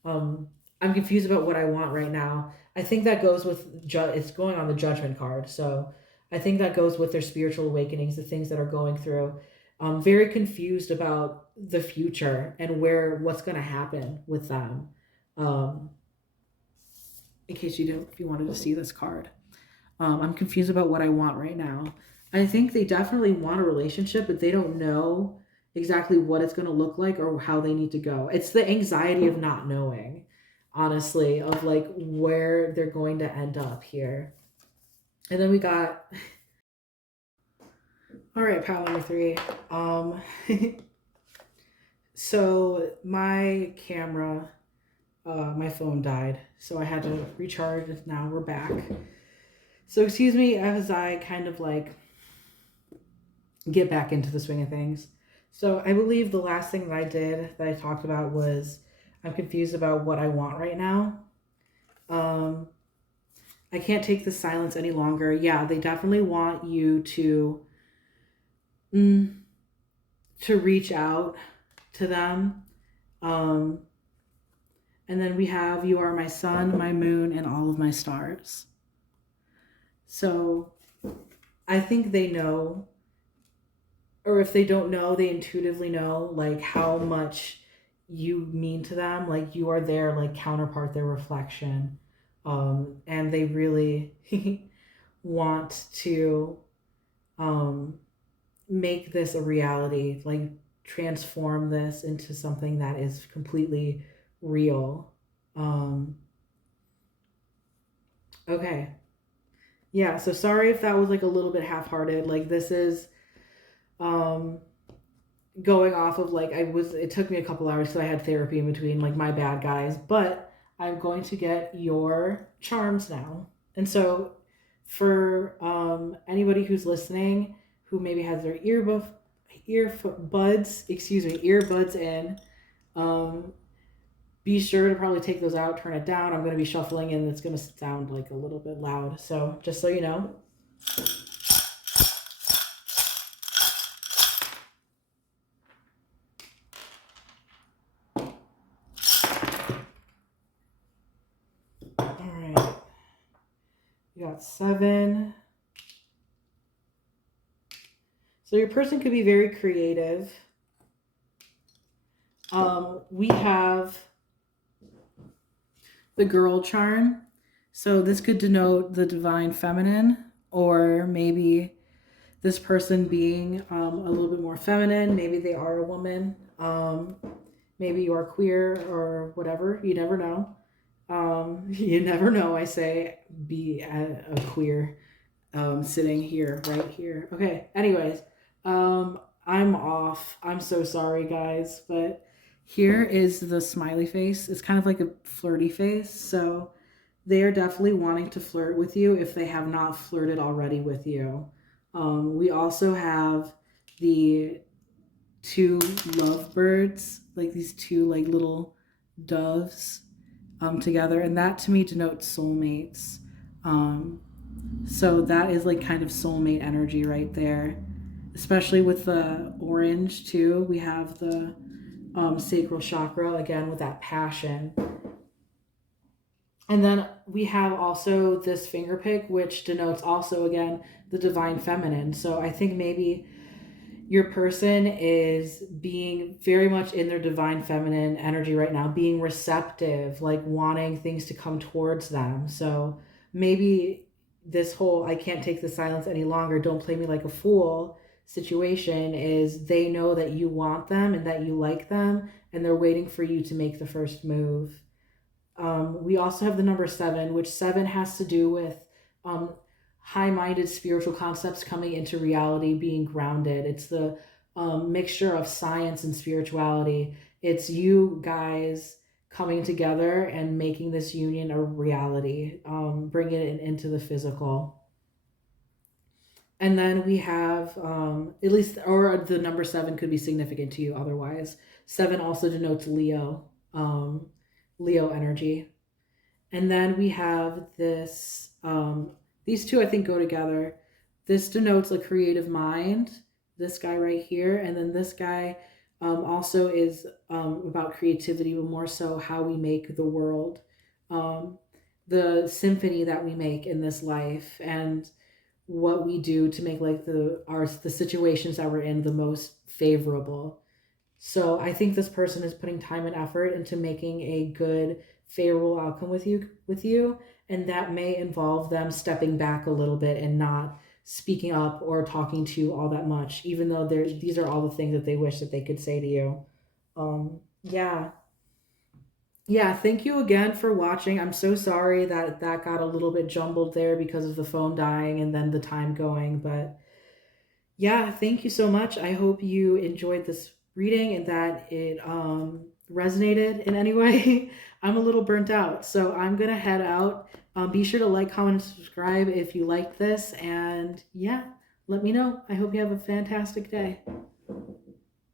Um, I'm confused about what I want right now. I think that goes with it's going on the judgment card. So I think that goes with their spiritual awakenings, the things that are going through. Very confused about the future and what's going to happen with them. Um, in case you didn't, if you wanted to see this card, I'm confused about what I want right now. I think they definitely want a relationship, but they don't know exactly what it's going to look like or how they need to go. It's the anxiety of not knowing, honestly, of like where they're going to end up here. And then we got, all right, pile number three. Um, so my camera, my phone died, so I had to recharge. Now we're back. So excuse me as I kind of like get back into the swing of things. So I believe the last thing that I did that I talked about was I'm confused about what I want right now. Um, I can't take the silence any longer. Yeah, they definitely want you mm, to reach out to them. Um, and then we have you are my sun, my moon, and all of my stars. So I think they know, or if they don't know, they intuitively know like how much you mean to them. Like you are their like counterpart, their reflection. And they really want to um, make this a reality, like transform this into something that is completely real. Um, okay. Yeah, so sorry if that was like a little bit half-hearted. Like this is um going off of like it took me a couple hours because I had therapy in between, like my bad guys, but I'm going to get your charms now. And so for anybody who's listening who maybe has their earbuds in, um be sure to probably take those out, turn it down. I'm going to be shuffling and it's going to sound like a little bit loud, so just so you know. All right, you got 7. So your person could be very creative. We have the girl charm. So this could denote the divine feminine, or maybe this person being a little bit more feminine. Maybe they are a woman. Maybe you are queer or whatever. You never know. You never know. I say be a queer sitting here, right here. Okay. Anyways, I'm off. I'm so sorry, guys, but here is the smiley face. It's kind of like a flirty face. So they are definitely wanting to flirt with you if they have not flirted already with you. We also have the 2 lovebirds, like these 2 like little doves together, and that to me denotes soulmates. So that is like kind of soulmate energy right there, especially with the orange too. We have the sacral chakra again with that passion. And then we have also this finger pick, which denotes also again the divine feminine. So I think maybe your person is being very much in their divine feminine energy right now, being receptive, like wanting things to come towards them. So maybe this whole I can't take the silence any longer, don't play me like a fool situation is they know that you want them and that you like them and they're waiting for you to make the first move. We also have the number 7, which 7 has to do with um, high minded spiritual concepts coming into reality, being grounded. It's the mixture of science and spirituality. It's you guys coming together and making this union a reality, bringing it into the physical. And then we have, at least, or the number 7 could be significant to you otherwise. 7 also denotes Leo, Leo energy. And then we have this, these two I think go together. This denotes a creative mind, this guy right here. And then this guy also is about creativity, but more so how we make the world, um, the symphony that we make in this life, and what we do to make like the situations that we're in the most favorable. So I think this person is putting time and effort into making a good, favorable outcome with you, and that may involve them stepping back a little bit and not speaking up or talking to you all that much, even though these are all the things that they wish that they could say to you. Yeah. Yeah, thank you again for watching. I'm so sorry that that got a little bit jumbled there because of the phone dying and then the time going, but yeah, thank you so much. I hope you enjoyed this reading and that it resonated in any way. I'm a little burnt out, so I'm gonna head out. Be sure to like, comment, and subscribe if you like this, and yeah, let me know. I hope you have a fantastic day.